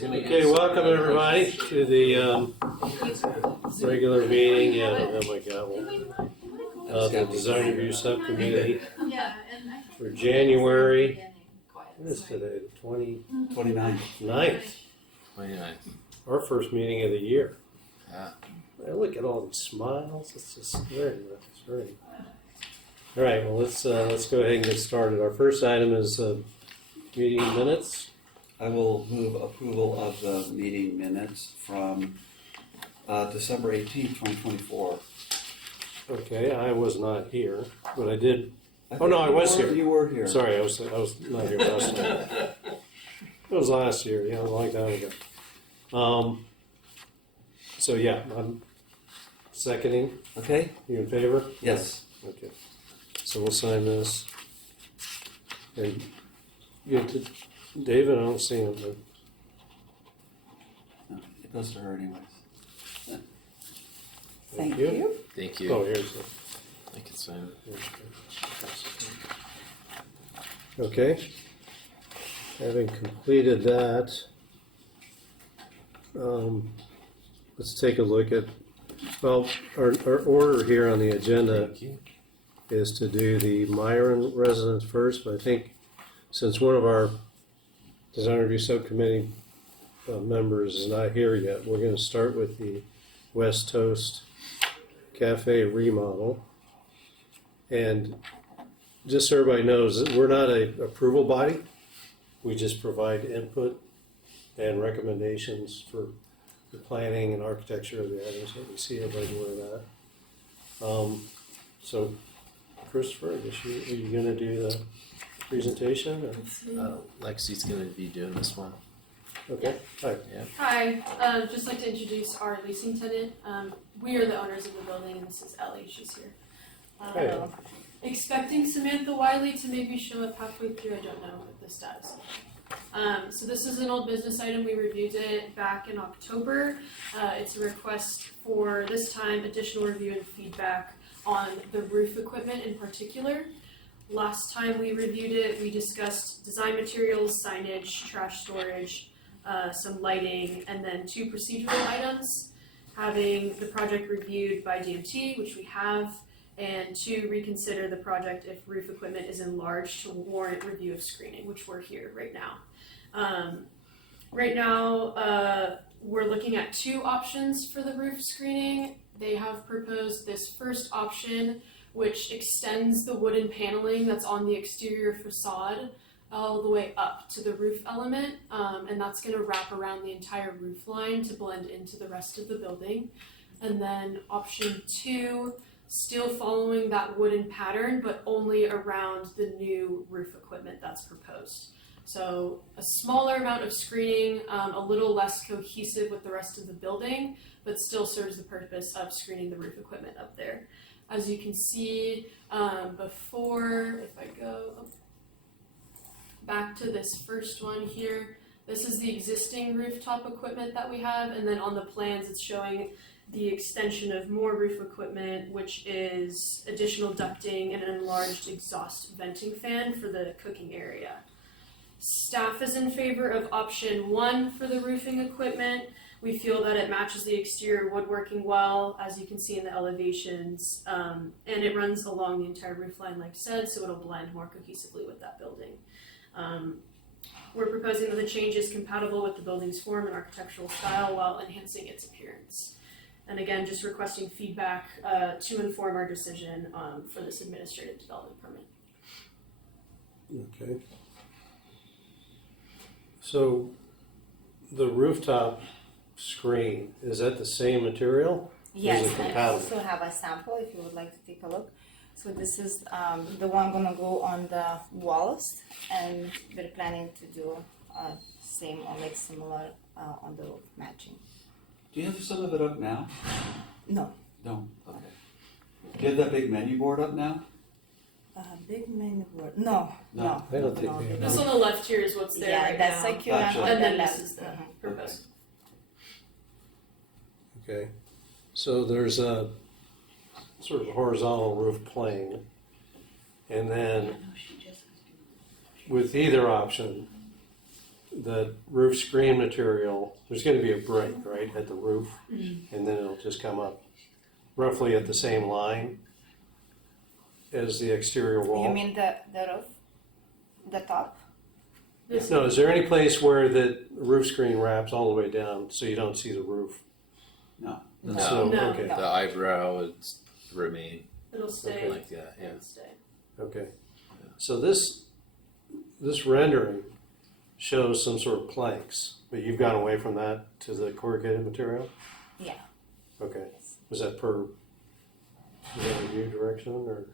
Okay, welcome everybody to the regular meeting. Yeah, oh my God, the Design Review Subcommittee for January. What is today? The 29th. 29th. Our first meeting of the year. Yeah. Man, look at all these smiles. It's just very nice. Very. All right. Well, let's go ahead and get started. Our first item is meeting minutes. I will move approval of the meeting minutes from December 18th, 2024. Okay, I was not here, but I did. Oh no, I was here. You were here. Sorry, I was not here last time. It was last year, a long time ago. So yeah, I'm seconding. Okay. You in favor? Yes. Okay. So we'll sign this. And you to David, I don't see him. But... No, it goes to her anyways. Thank you. Thank you. Oh, here's the. I can sign it. Okay. Having completed that, let's take a look at, well, our order here on the agenda Thank you. is to do the Myron residence first, but I think since one of our Design Review Subcommittee members is not here yet, we're going to start with the West Toast Cafe remodel. And just so everybody knows, we're not an approval body. We just provide input and recommendations for the planning and architecture of the items that we see. Everybody aware of that. So, Christopher, I guess are you going to do the presentation? Or? Lexi's going to be doing this one. Okay. Hi. Yeah. Hi, just like to introduce our leasing tenant. We are the owners of the building, and this is Ellie. She's here. Hey. Expecting Samantha Wiley to maybe show up halfway through. I don't know what the status is. So this is an old business item. We reviewed it back in October. It's a request for this time additional review and feedback on the roof equipment in particular. Last time we reviewed it, we discussed design materials, signage, trash storage, some lighting, and then 2 procedural items, having the project reviewed by DMT, which we have, and 2, reconsider the project if roof equipment is enlarged to warrant review of screening, which we're here right now. Right now, we're looking at 2 options for the roof screening. They have proposed this first option, which extends the wooden paneling that's on the exterior facade all the way up to the roof element, and that's going to wrap around the entire roof line to blend into the rest of the building. And then option 2, still following that wooden pattern, but only around the new roof equipment that's proposed. So a smaller amount of screening, a little less cohesive with the rest of the building, but still serves the purpose of screening the roof equipment up there. As you can see before, if I go back to this first one here, this is the existing rooftop equipment that we have, and then on the plans it's showing the extension of more roof equipment, which is additional ducting and an enlarged exhaust venting fan for the cooking area. Staff is in favor of option 1 for the roofing equipment. We feel that it matches the exterior woodworking well, as you can see in the elevations, and it runs along the entire roof line, like I said, so it'll blend more cohesively with that building. We're proposing that the change is compatible with the building's form and architectural style while enhancing its appearance. And again, just requesting feedback to inform our decision for this administrative development permit. Okay. So the rooftop screen, is that the same material? Yes, Is it I compatible? also have a sample if you would like to take a look. So this is the one gonna go on the walls, and we're planning to do same or like similar on the roof matching. Do you have some of it up now? No, No. Okay. Do you have that big menu board up now? big menu board. No. I don't think no. they have. This on the left here is what's there Yeah, right that's now. like you Gotcha. And then this is the proposed. Okay. So there's a sort of horizontal roof plane, and then with either option, the roof screen material, there's gonna be a break, right, at the roof? And then it'll just come up roughly at the same line as the exterior wall? You mean the roof, the top? This, No, is there any place where the roof screen wraps all the way down so you don't see the roof? No. No. So, No. okay, The eyebrow would remain it'll stay like that. Yeah. and stay. okay. So this rendering shows some sort of planks, but you've gone away from that to the corrugated material? Yeah. Okay. Was that a new direction or?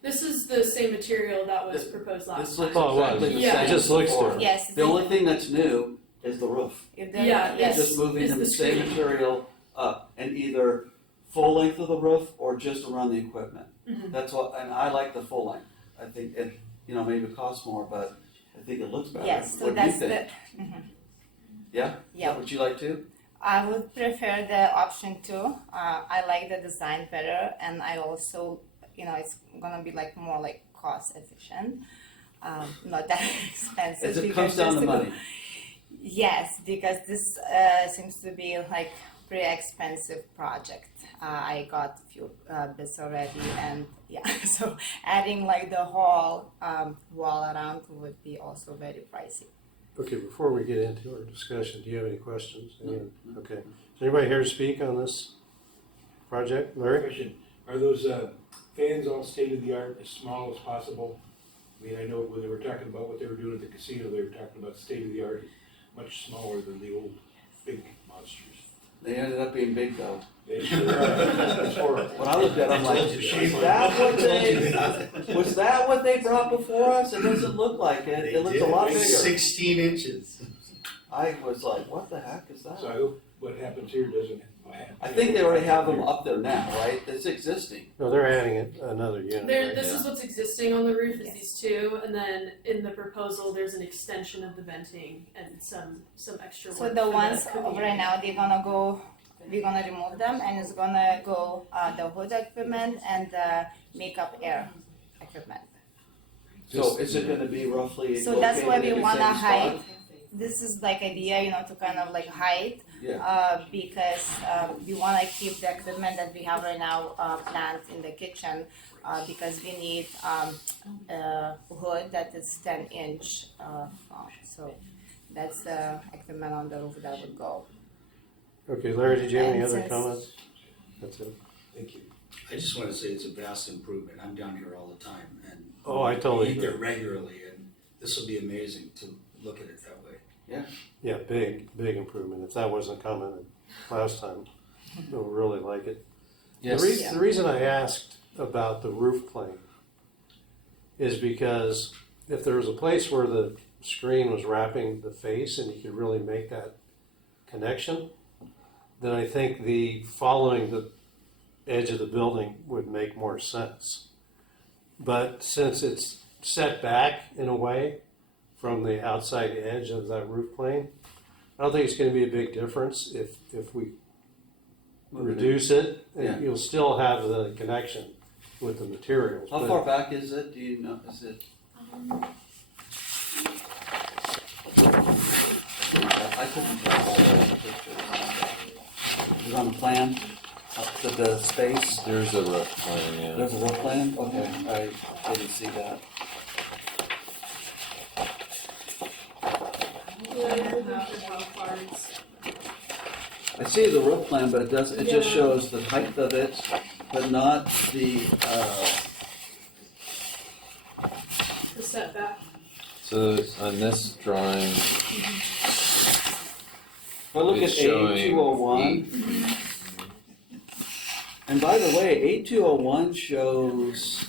This is the same material that was proposed last This time. looks Oh, wow. exactly the Yeah. same It just looks before. different. Yes. The only thing that's new is the roof. If Yeah, It's yes. just moving is the the same screen. material up and either full length of the roof or just around the equipment. Mhm. That's what, and I like the full length. I think it, maybe it costs more, but I think it looks better. Yes, so What do you that's think? the. Mhm. Yeah? Is Yeah. that what you like too? I would prefer the option two. I like the design better, and I also, it's gonna be like more like cost efficient, not that expensive. As it because comes down just to go- money. Yes, because this seems to be like pretty expensive project. I got a few bids already, and yeah, so adding like the whole wall around would be also very pricey. Okay, before we get into our discussion, do you have any questions? No. Okay. Is anybody here to speak on this project? Larry? Question, are those fans all state of the art, as small as possible? I mean, I know when they were talking about what they were doing at the casino, they were talking about state of the art, much smaller than the old big monsters. They ended up being big though. They sure are. It's horrible. When I looked at it, I'm like, is was that what they brought before us? It doesn't look like it. It looks a lot bigger. 16 inches. I was like, what the heck is that? So I hope what happens here doesn't happen. I think they already have them up there now, right? It's existing. No, they're adding another unit. There, right? this is what's existing on the roof is Yes. these two, and then in the proposal, there's an extension of the venting and some extra work. So the for ones cooking right now, we're gonna remove them, and it's gonna go the hood equipment and the makeup air equipment. So is it gonna be roughly So that's why located we in the wanna same hide. spot? This is like idea, to kind of like hide, Yeah. because we wanna keep the equipment that we have right now planned in the kitchen, because we need a hood that is 10-inch long. So that's the equipment on the roof that would go. Okay, Larry, did you have any And other since- comments? That's it. Thank you. I just want to say it's a vast improvement. I'm down here all the time and Oh, I totally eat there agree. regularly, and this will be amazing to look at it that way. Yeah, big improvement. If that wasn't commented last time, we'll really like it. Yes. The reason I asked about the roof plane is because if there was a place where the screen was wrapping the face and you could really make that connection, then I think the following the edge of the building would make more sense. But since it's set back in a way from the outside edge of that roof plane, I don't think it's going to be a big difference if we reduce it. Yeah. You'll still have the connection with the materials. How but- far back is it? Do you know? Is it? I couldn't tell by the picture. Is it on the plan? Up to the space? There's a roof plan, yeah. There's a rough plan? Okay, I didn't see that. I see the roof plan, but it just shows the height of it, but not the, The setback. So on this drawing, if I look at it's showing A201. And by the way, A201 shows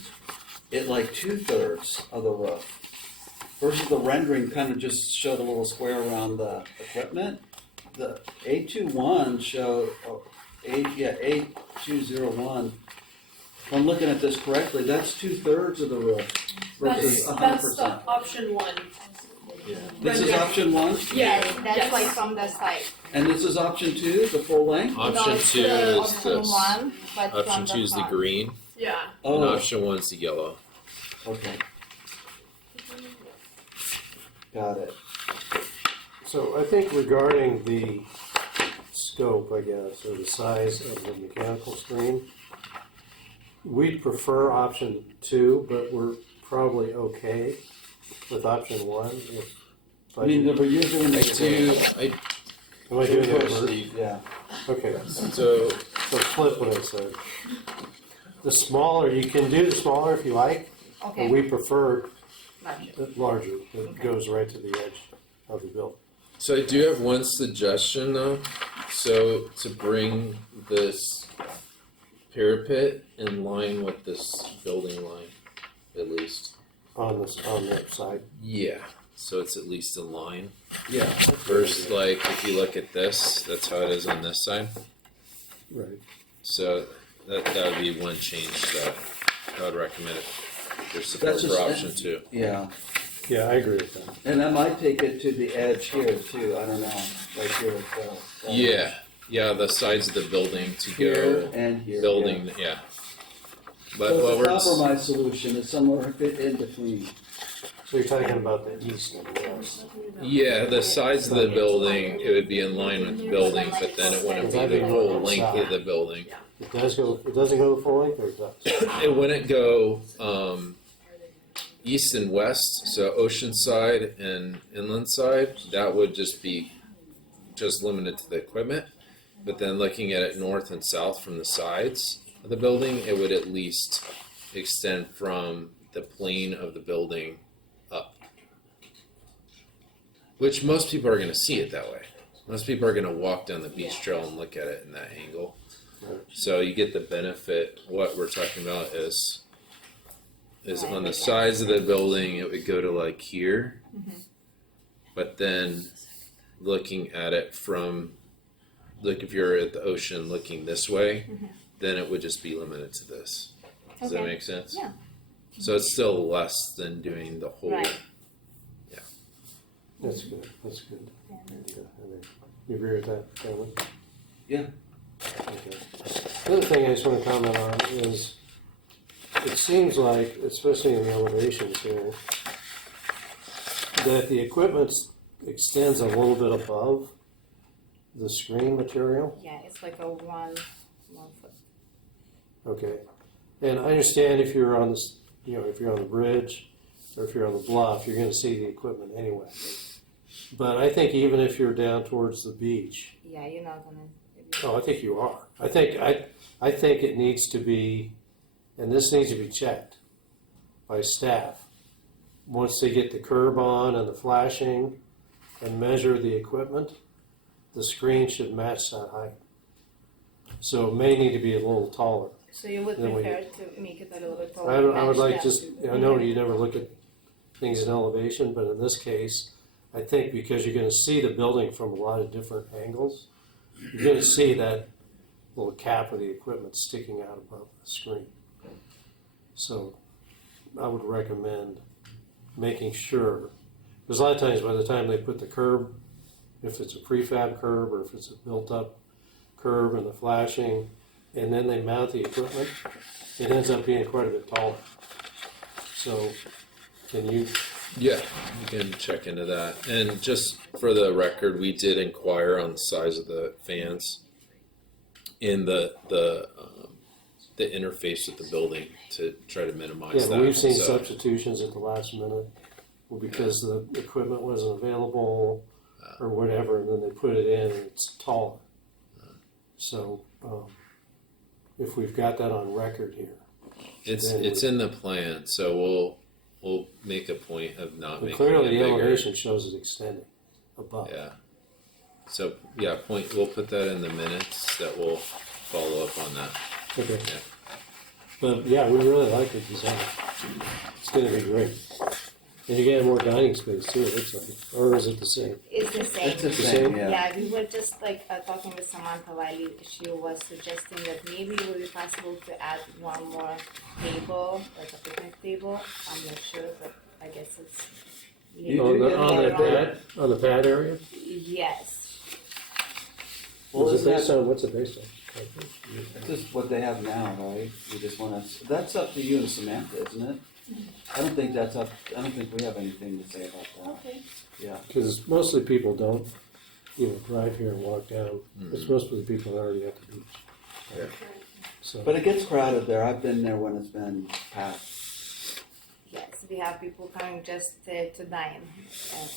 it like 2/3 of the roof. Versus the rendering kind of just showed a little square around the equipment. The A21 show, A201. If I'm looking at this correctly, that's 2/3 of the roof versus That's 100%. the option one. This is option one, Yeah, That's yes. like from the side. and this is option two, the full length. No, option it's 2 the is option this. one, but Option from 2 is the front. green, Yeah. and Oh, option 1's the yellow. okay. Got it. So I think regarding the scope, I guess, or the size of the mechanical screen, we'd prefer option 2, but we're probably okay with option 1. I mean, you're doing I this. do, Am I doing it reverse? Yeah. Okay, so, so flip what I said. The smaller, you can do the smaller if you like, but Okay. we prefer Larger. the larger, that goes right to the edge of the building. so I do have one suggestion though. So to bring this parapet in line with this building line, at least. On that side. Yeah. So it's at least in line. Yeah. First, like if you look at this, that's how it is on this side. Right. So that would be one change that I would recommend if there's support That's for just- option 2. Yeah. Yeah, I agree with that. And I might take it to the edge here too. I don't know, right here. Yeah, the sides of the building to Here go and here. building, yeah. But So what the we're compromise solution is somewhere in between. So you're talking about the east and the west. yeah, the sides of the building, it would be in line with the building, but then it wouldn't be the full length of the building. It doesn't go the full length, or it does? It wouldn't go east and west, so ocean side and inland side. That would just be just limited to the equipment. But then looking at it north and south from the sides of the building, it would at least extend from the plane of the building up. Which most people are going to see it that way. Most people are going to walk down the beach trail and look at it in that angle. Right. So you get the benefit. What we're talking about is Right, on the like sides of the building, it would go to like here. But then looking at it from, like if you're at the ocean looking this way, then it would just be limited to this. Does that Okay. make sense? Yeah. So it's still less than doing the whole. Right. That's good, that's good. Yeah. Yeah, I mean, you agree with that, Kevin? Yeah. Okay. The other thing I just want to comment on is, it seems like, especially in the elevations here, that the equipment extends a little bit above the screen material. Yeah, it's like a one foot. Okay. And I understand if you're on this, if you're on the bridge or if you're on the bluff, you're going to see the equipment anyway. But I think even if you're down towards the beach, Yeah, you're not gonna. oh, I think you are. I think it needs to be, and this needs to be checked by staff. Once they get the curb on and the flashing and measure the equipment, the screen should match that height. So it may need to be a little taller. So you would Then we- prefer to make it a little bit taller? I would match like that. just, I know you never look at things in elevation, but in this case, I think because you're gonna see the building from a lot of different angles, you're gonna see that little cap of the equipment sticking out above the screen. So I would recommend making sure, because a lot of times by the time they put the curb, if it's a prefab curb or if it's a built-up curb and the flashing, and then they mount the equipment, it ends up being quite a bit taller. So can you, Yeah, you can check into that. And just for the record, we did inquire on the size of the fans in the interface with the building to try to minimize yeah, that. we've seen So, substitutions at the last minute because the equipment wasn't available or whatever, and then they put it in and it's taller. So if we've got that on record here, it's in the plan, so we'll make a point of not but making clearly it the bigger. elevation shows it extending above. Yeah. So yeah, we'll put that in the minutes that we'll follow up on that. Okay. Yeah. But yeah, we really like the design. It's going to be great. And you get more dining space too, it looks like. Or is it the same? It's the same. It's the The same, same? yeah. Yeah, we were just like talking with Samantha Wiley. She was suggesting that maybe it would be possible to add one more table, like a picnic table. I'm not sure, but I guess it's. You On do the, get on the another one. pad, on the pad area? Yes. Well, Is is it based that on, what's it based on? just what they have now, right? You just want to, that's up to you and Samantha, isn't it? I don't think that's up, I don't think we have anything to say about that, Okay. yeah. Because mostly people don't, drive here and walk down. It's mostly the people that are already at the beach. Yeah. So, But it gets crowded there, I've been there when it's been packed. Yes, we have people coming just to dine, and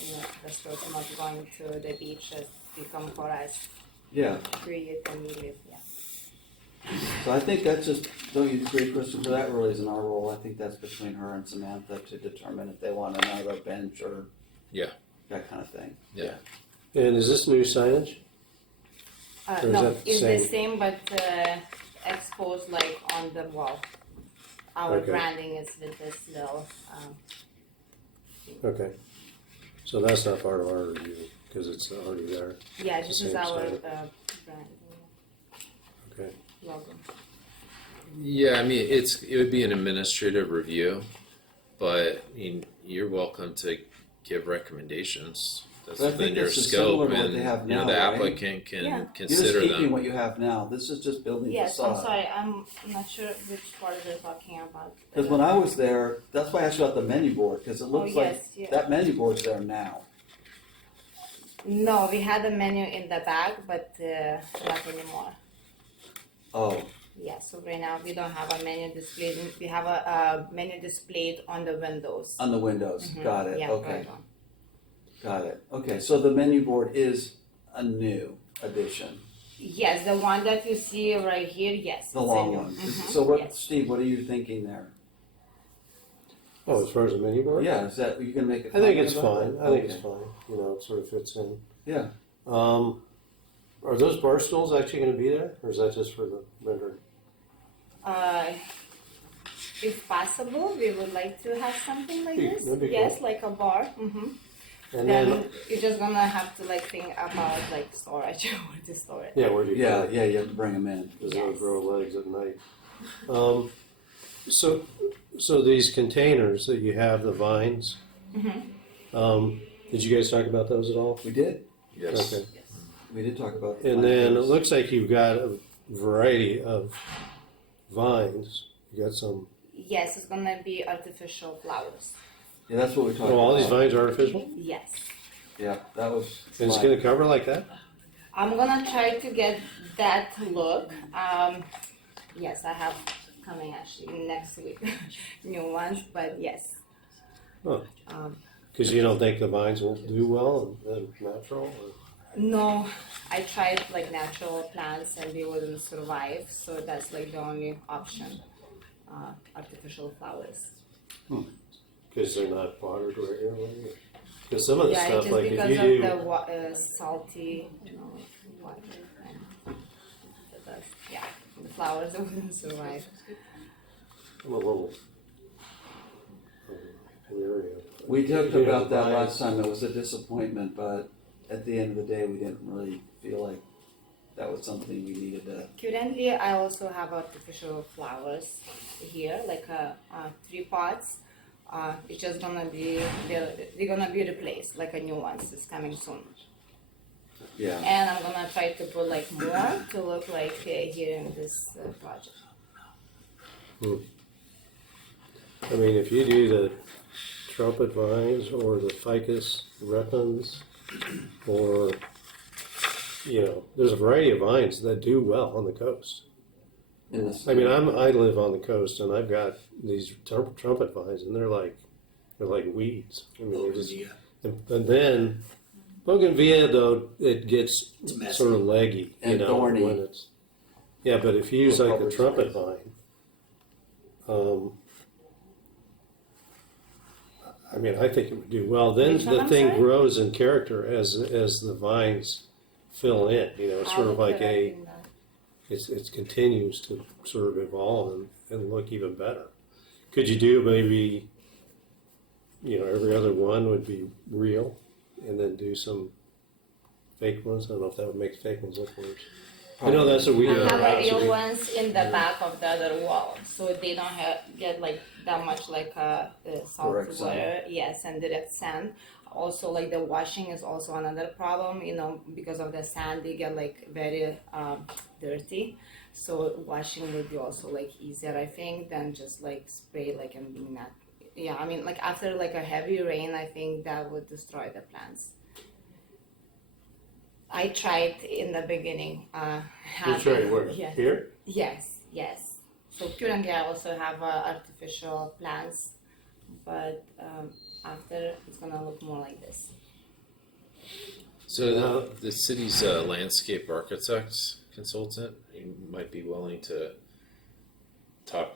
just not going to the beach. They come for us Yeah, to eat and we live. Yeah. so I think that's just, don't you agree, Christopher, that really isn't our role, I think that's between her and Samantha to determine if they want another bench or. Yeah. That kind of thing. Yeah. and is this new signage? Or is No, that the it's the same? same, but exposed like on the wall. Our Okay. branding is with this little. Okay. So that's not part of our review, because it's already there. Yeah, this is Same our sign. brand Okay. logo. Yeah, I mean, it would be an administrative review, but I mean, you're welcome to give recommendations. That's But I within think your this is similar scope, to what and they have you know now, the right? applicant can Yeah. You're consider just keeping them. what you have now, this is just building Yes, I'm facade. sorry. I'm not sure which part they're talking about. Because when I was there, that's why I asked you about the menu board, because it looks like yes, yeah. that menu board's there now. No, we had a menu in the back, but not anymore. Oh, Yeah, so right now we don't have a menu displayed. We have a menu displayed on the windows. on the windows, Mhm. got it, Yeah, okay, right on. got it. Okay, so the menu board is a new addition, Yes, the one that you see right here, yes. the it's a long new- one. Mhm, So what, yes. Steve, what are you thinking there? Oh, as far as the menu board? Yeah, is that, you can make a I think comment it's about fine. that? I think it's Okay. fine. It sort of fits in. Yeah, Are those bar stools actually going to be there, or is that just for the rendering? If possible, we would like to have something like this. That'd be Yes, cool. like a bar. Mm-hmm. And Then then, you're just gonna have to think about storage, where to store it. yeah, where do you yeah, put it? yeah, you have to bring them in. Because they'll Yes. grow legs at night. So these containers that you have, the vines, did you guys talk about those at all? We did, Yes. Okay. we did talk about. And then it planters. looks like you've got a variety of vines. You got some. Yes, it's gonna be artificial flowers. Yeah, that's what we talked about. Oh, all these vines are artificial? Yes. Yeah, that was. And it's fine. going to cover like that? I'm gonna try to get that look. Yes, I have coming actually next week, new ones, but yes. Huh. Um, Because you don't think the vines will do well and natural? Or? No, I tried natural plants and they wouldn't survive, so that's the only option. Artificial flowers. Because they're not watered regularly? Because some of the Yeah, stuff, just like because if you of do. the salty, water and the flowers wouldn't survive. I'm a little leery of. We talked You know, about that vines. last time, it was a disappointment, but at the end of the day, we didn't really feel like that was something we needed to. Currently, I also have artificial flowers here, 3 pots. It's just gonna be they're gonna be replaced, a new ones is coming soon. Yeah, And I'm gonna try to put more to look like here in this project. I mean, if you do the trumpet vines or the ficus repens, or, there's a variety of vines that do well on the coast. in this, I mean, I live on the coast and I've got these trumpet vines and they're like weeds. I mean, they're just, and then bougainvillea though, it gets It's messy. sort of leggy, And thorny. when it's, yeah, but if you use For like the public trumpet space. vine, I mean, I think it would do well. Then Which one, the I'm thing sorry? grows in character as the vines fill in. It's sort of like it continues to sort of evolve and look even better. Could you do maybe, every other one would be real, and then do some fake ones? I don't know if that would make fake ones look worse. I know that's what we do. I at have our a house. real ones in the back of the other wall, so they don't get that much salt Direct sun. water. Yes, and direct sand. Also, the washing is also another problem. Because of the sand, they get very dirty. So washing would be also easier, I think, than just spray and being yeah, I mean, like after like a heavy rain, I think that would destroy the plants. I tried in the beginning. You tried where? Yes. Here? Yes, yes. So currently I also have artificial plants, but after it's gonna look more like this. So the city's landscape architect consultant, you might be willing to talk.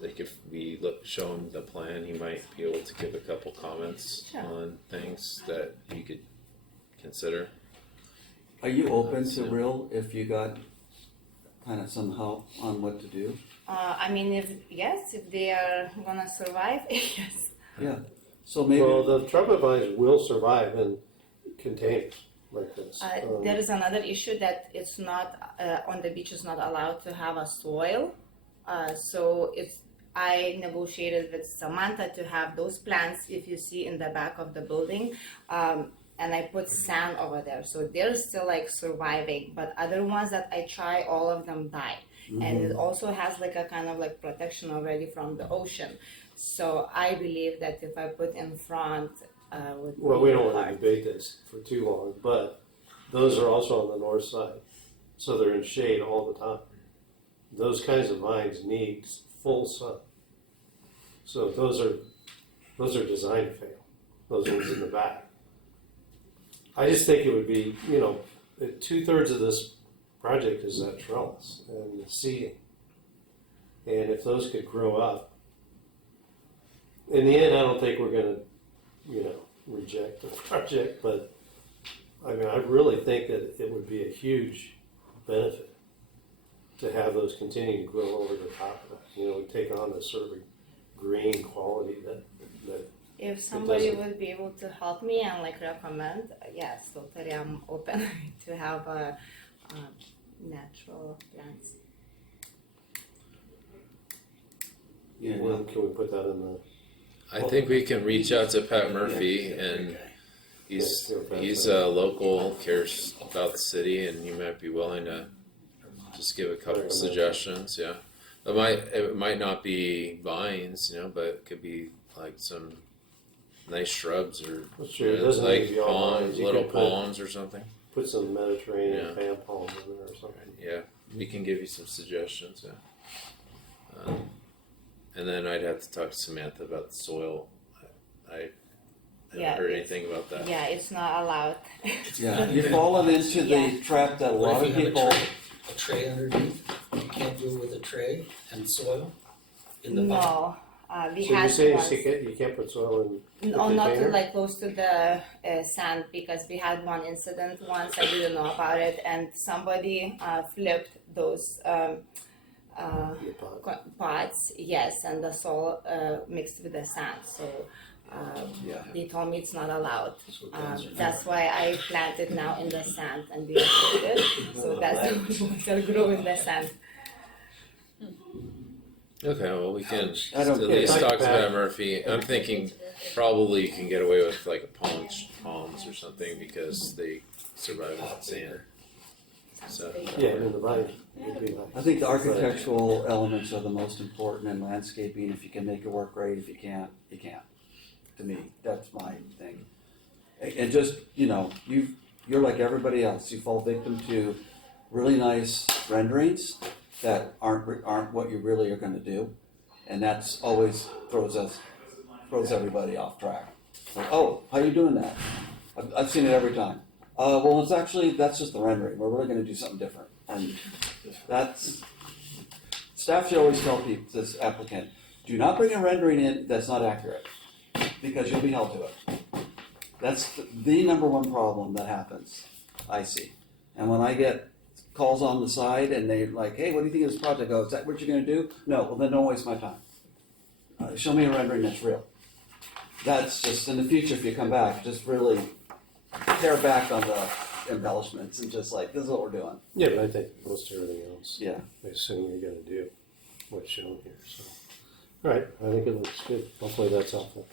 Like if we show him the plan, he might be able to give a couple comments Sure. on things that you could consider. Are you open to real if you got kind of some help on what to do? I mean, if they are gonna survive, yes. Yeah. So maybe. Well, the trumpet vines will survive in containers like this. There is another issue that it's not on the beach is not allowed to have a soil. So I negotiated with Samantha to have those plants if you see in the back of the building, and I put sand over there. So they're still like surviving, but other ones that I try, all of them died. And it also has like a kind of like protection already from the ocean. So I believe that if I put in front, would Well, be we don't want to hard. debate this for too long, but those are also on the north side, so they're in shade all the time. Those kinds of vines need full sun. So those are designed to fail. Those ones in the back. I just think it would be, 2/3 of this project is that trellis and the seeding. And if those could grow up, in the end, I don't think we're going to, reject the project, but I mean, I really think that it would be a huge benefit to have those continue to grow over the top of it. Take on this sort of green quality that If somebody doesn't- would be able to help me and like recommend, yes, totally, I'm open to have a natural plants. Yeah. Well, can we put that in the? I think we can reach out to Pat Murphy, and he's a local, cares about the city, and you might be willing to just give a couple suggestions. Yeah, it might not be vines, but it could be like some nice shrubs or Well, sure, it doesn't need to like be all palms, vines. You little could put- palms or something. Put some Mediterranean Yeah. fan palms in there or something. Yeah, we can give you some suggestions. Yeah. And then I'd have to talk to Samantha about the soil. I haven't Yeah, heard it's- anything about that. Yeah, it's not allowed. Yeah, you've fallen into the Yeah. trap that a What lot if of you have people. a tray underneath? You can't do it with a tray and soil in the bottom? No, we So you're had saying once. you can't put soil in the No, not container? like close to the sand because we had one incident once. I didn't know about it, and somebody flipped those The pot. pots. Yes, and the soil mixed with the sand. So Yeah. they told me it's not allowed. So those are- That's why I planted now in the sand and we approved it. So that's the ones that grow in the sand. Okay, well we can I don't at care. least talk to Pat. Pat Murphy. I'm thinking probably you can get away with like a palms or something because they survive with sand. So Yeah, I mean, the vine would be nice. I think the architectural elements are the most important in landscaping. If you can make it work, great. If you can't, you can't. To me, that's my thing. And just, you're like everybody else. You fall victim to really nice renderings that aren't what you really are going to do, and that's always throws everybody off track. Like, oh, how are you doing that? I've seen it every time. Well, that's just the rendering. We're really going to do something different, and that's staff should always tell people, this applicant, do not bring a rendering in that's not accurate, because you'll be held to it. That's the number one problem that happens, I see. And when I get calls on the side and they're like, hey, what do you think of this project? I go, is that what you're going to do? No, well then don't waste my time. Show me a rendering that's real. That's just, in the future, if you come back, just really pare back on the embellishments and just like, this is what we're doing. Yeah, but I think most everything else, Yeah. I assume you're gonna do what's shown here, so. All right, I think it looks good. Hopefully that's helpful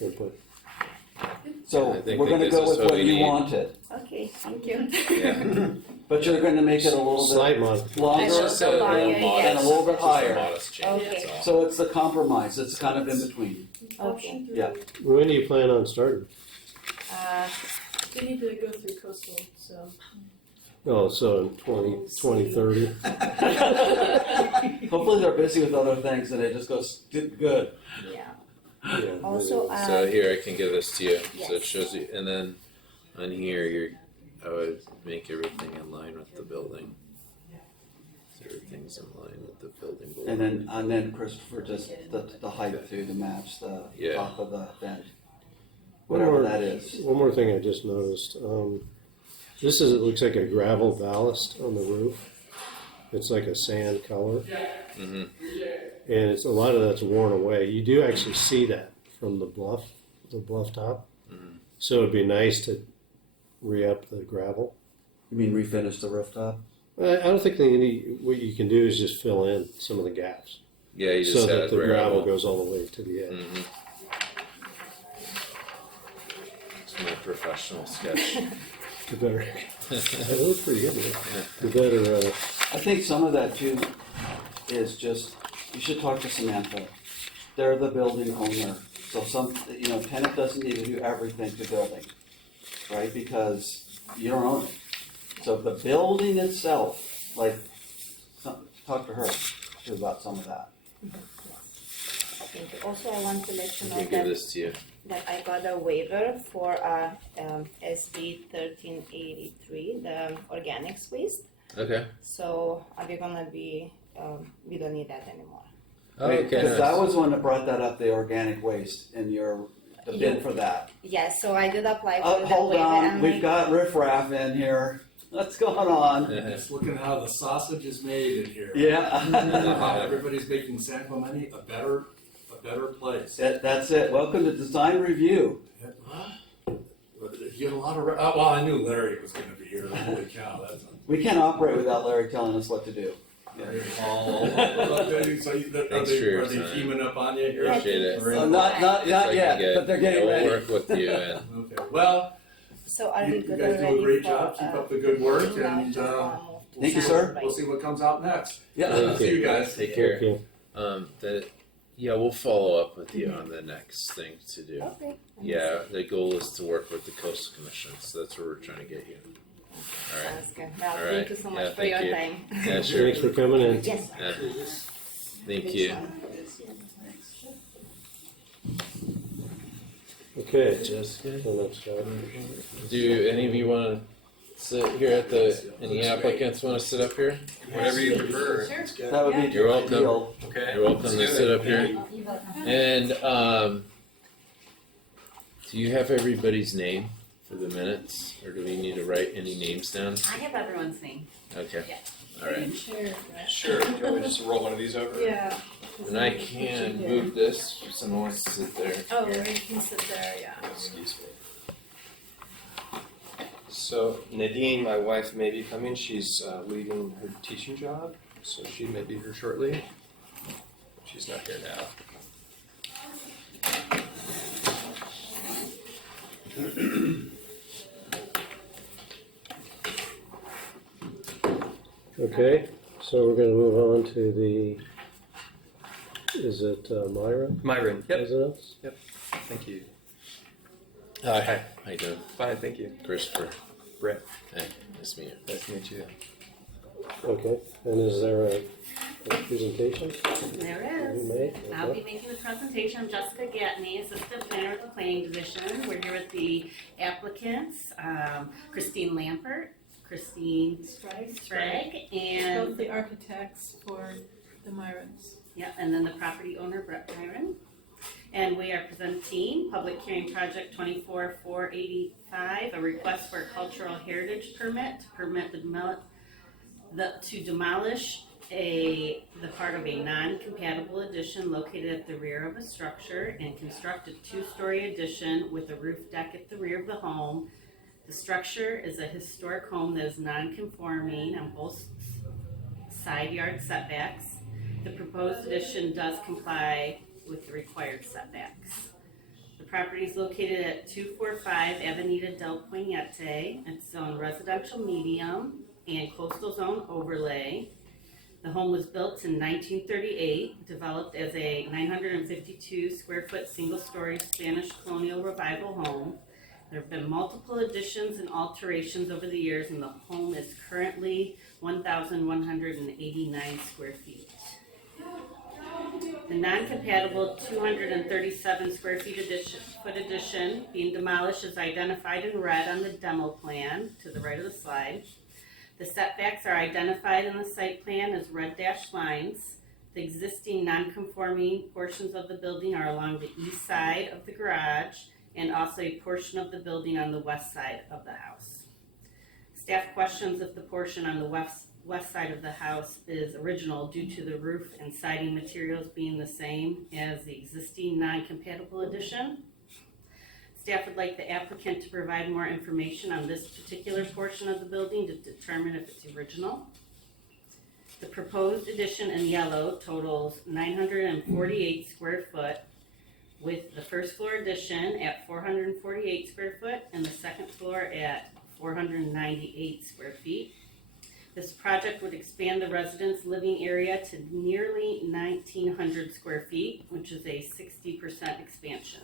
input. So I think we're that going to gives go us with what what we you need. wanted. Okay, thank you. yeah. But you're gonna make it a little Slight bit modification. longer It's just a Longer, little yes. modest, and a little bit just a higher. modest change, that's Okay. all. So it's the compromise, it's kind of in between. Option 3. Yeah. When do you plan on starting? They need to go through coastal, so. Oh, so in 2030. Hopefully they're busy with other things and it just goes good. Yeah. Yeah, Also, So here, I can give this to you, so it Yes. shows you, and then on here, I would make everything in line with the building. So everything's in line with the building. And then Christopher, just the height too, to match the Yeah. top of the vent. One Whatever more- that is. One more thing I just noticed. This is, it looks like a gravel ballast on the roof. It's like a sand color. Mm-hmm. And it's a lot of that's worn away. You do actually see that from the bluff top. Mhm. So it'd be nice to re-up the gravel. You mean refinish the rooftop? I don't think what you can do is just fill in some of the gaps Yeah, you just so that add the gravel gravel. goes all the way to the edge. Mm-hmm. It's my professional sketch. The better. That looks pretty good. Man. The better. I think some of that too is just, you should talk to Samantha. They're the building owner. So tenant doesn't need to do everything to building, right? Because you don't own it. So the building itself, talk to her too about some of that. Thank you. Also, I want to let you I know can give that, this to you. that I got a waiver for SB 1383, the organics waste. Okay. So we're gonna be, we don't need that anymore. Oh, okay. Because I Nice. was the one that brought that up, the organic waste, and the bid for that. Yes, so I did apply for the Hold waiver. on, and we've got riffraff in here. What's going on? Just looking how the sausage is made in here. How Yeah. everybody's making San Clemente a better place. That's it. Welcome to Design Review. You get a lot of, well, I knew Larry was gonna be here, holy cow, that's. We can't operate without Larry telling us what to do. So Thanks for your are they time. teaming up on you here? Appreciate it. Or- Not So I can yet, but they're getting we'll ready. work with you and Okay, well, So are you we you good guys do already a great for, job, keep up the good work, now and to, move to Thank you, sound, sir. right? we'll see what comes out next. Yeah. See you guys. take care. Okay. We'll follow up with you on the next thing to do. Okay. Yeah, the goal is to work with the Coastal Commission, so that's where we're trying to get you. All right. Sounds good. Well, All thank right. you so Yeah, much for thank your you. time. Yeah, sure. Thanks for coming in. Yes. Yeah. Thank Which you. one? Okay. Jessica, So let's go. do any of you want to sit here any applicants want to sit up here? Whatever you prefer. Sure. That would be You're welcome. ideal. Okay. You're welcome to sit up here. And do you have everybody's name for the minutes, or do we need to write any names down? I have everyone's name. Okay. Yeah. All right. Share. Sure. Do you want me to just roll one of these over? Yeah. And I can move this if someone wants to sit there. Oh, you can sit there, yeah. Excuse me. So Nadine, my wife, may be coming. She's leaving her teaching job, so she may be here shortly. She's not here now. Okay. So we're going to move on to the. Is it Myron? Myron. Yep. Residence? Thank you. Hi. How you doing? Fine. Thank you. Christopher. Brett. Hey, nice to meet you. Nice to meet you. Okay. And is there a presentation There you is. made? I'll Okay. be making the presentation. I'm Jessica Gatney, Assistant Planner at the Planning Division. We're here with the applicants, Christine Lampert, Christine Sprague, Both and the architects for the Myrons. and then the property owner, Brett Byron. And we are presenting Public Hearing Project 24485, a request for a cultural heritage permit to permit to demolish the part of a non-compatible addition located at the rear of a structure and construct a two-story addition with a roof deck at the rear of the home. The structure is a historic home that is non-conforming on both side yard setbacks. The proposed addition does comply with the required setbacks. The property is located at 245 Avenida del Puente. It's on residential medium. and coastal zone overlay. The home was built in 1938, developed as a 952 square foot single-story Spanish colonial revival home. There have been multiple additions and alterations over the years, and the home is currently 1,189 square feet. The non-compatible 237 square foot addition being demolished is identified in red on the demo plan to the right of the slide. The setbacks are identified in the site plan as red dashed lines. The existing non-conforming portions of the building are along the east side of the garage and also a portion of the building on the west side of the house. Staff questions if the portion on the west side of the house is original due to the roof and siding materials being the same as the existing non-compatible addition. Staff would like the applicant to provide more information on this particular portion of the building to determine if it's original. The proposed addition in yellow totals 948 square foot, with the first floor addition at 448 square foot and the second floor at 498 square feet. This project would expand the residents' living area to nearly 1,900 square feet, which is a 60% expansion.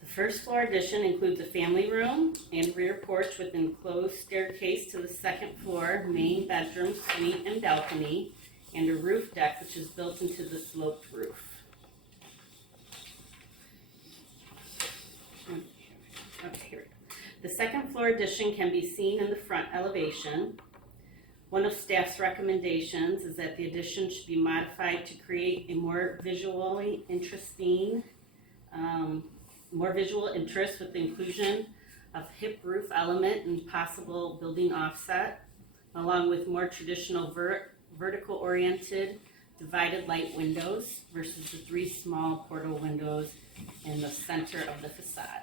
The first floor addition includes a family room and rear porch with enclosed staircase to the second floor, main bedroom, suite, and balcony, and a roof deck which is built into the sloped roof. Okay, here we go. The second floor addition can be seen in the front elevation. One of staff's recommendations is that the addition should be modified to create a more visually interesting, more visual interest with the inclusion of hip roof element and possible building offset, along with more traditional vertical oriented divided light windows versus the three small portal windows in the center of the facade.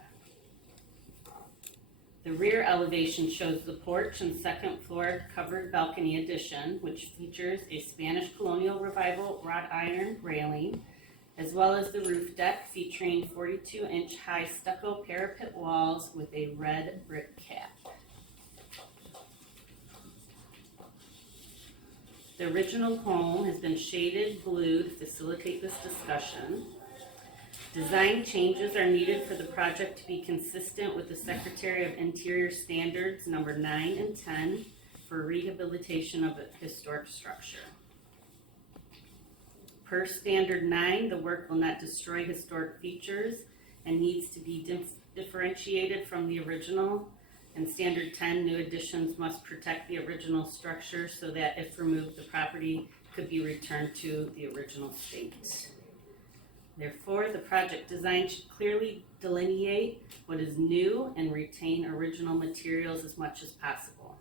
The rear elevation shows the porch and second floor covered balcony addition, which features a Spanish colonial revival wrought iron railing, as well as the roof deck featuring 42-inch high stucco parapet walls with a red brick cap. The original home has been shaded blue to facilitate this discussion. Design changes are needed for the project to be consistent with the Secretary of Interior Standards number 9 and 10 for rehabilitation of a historic structure. Per Standard 9, the work will not destroy historic features and needs to be differentiated from the original. And Standard 10, new additions must protect the original structure so that if removed, the property could be returned to the original state. Therefore, the project design should clearly delineate what is new and retain original materials as much as possible.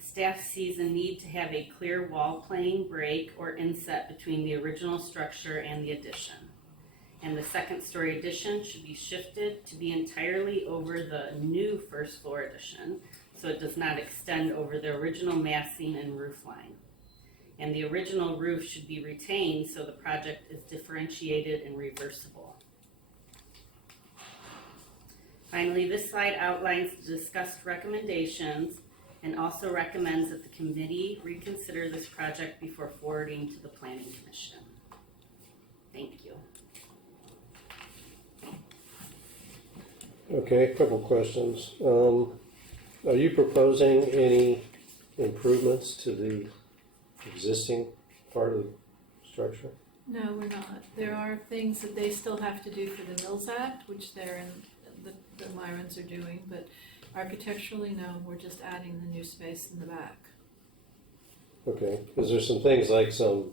Staff sees a need to have a clear wall plane break or inset between the original structure and the addition. And the second story addition should be shifted to be entirely over the new first floor addition, so it does not extend over the original massing and roof line. And the original roof should be retained so the project is differentiated and reversible. Finally, this slide outlines the discussed recommendations and also recommends that the committee reconsider this project before forwarding to the Planning Commission. Thank you. Okay, a couple questions. Are you proposing any improvements to the existing part of the structure? No, we're not. There are things that they still have to do for the Mills Act, which they're in, the Myrons are doing, but architecturally, no, we're just adding the new space in the back. Okay, because there's some things like some,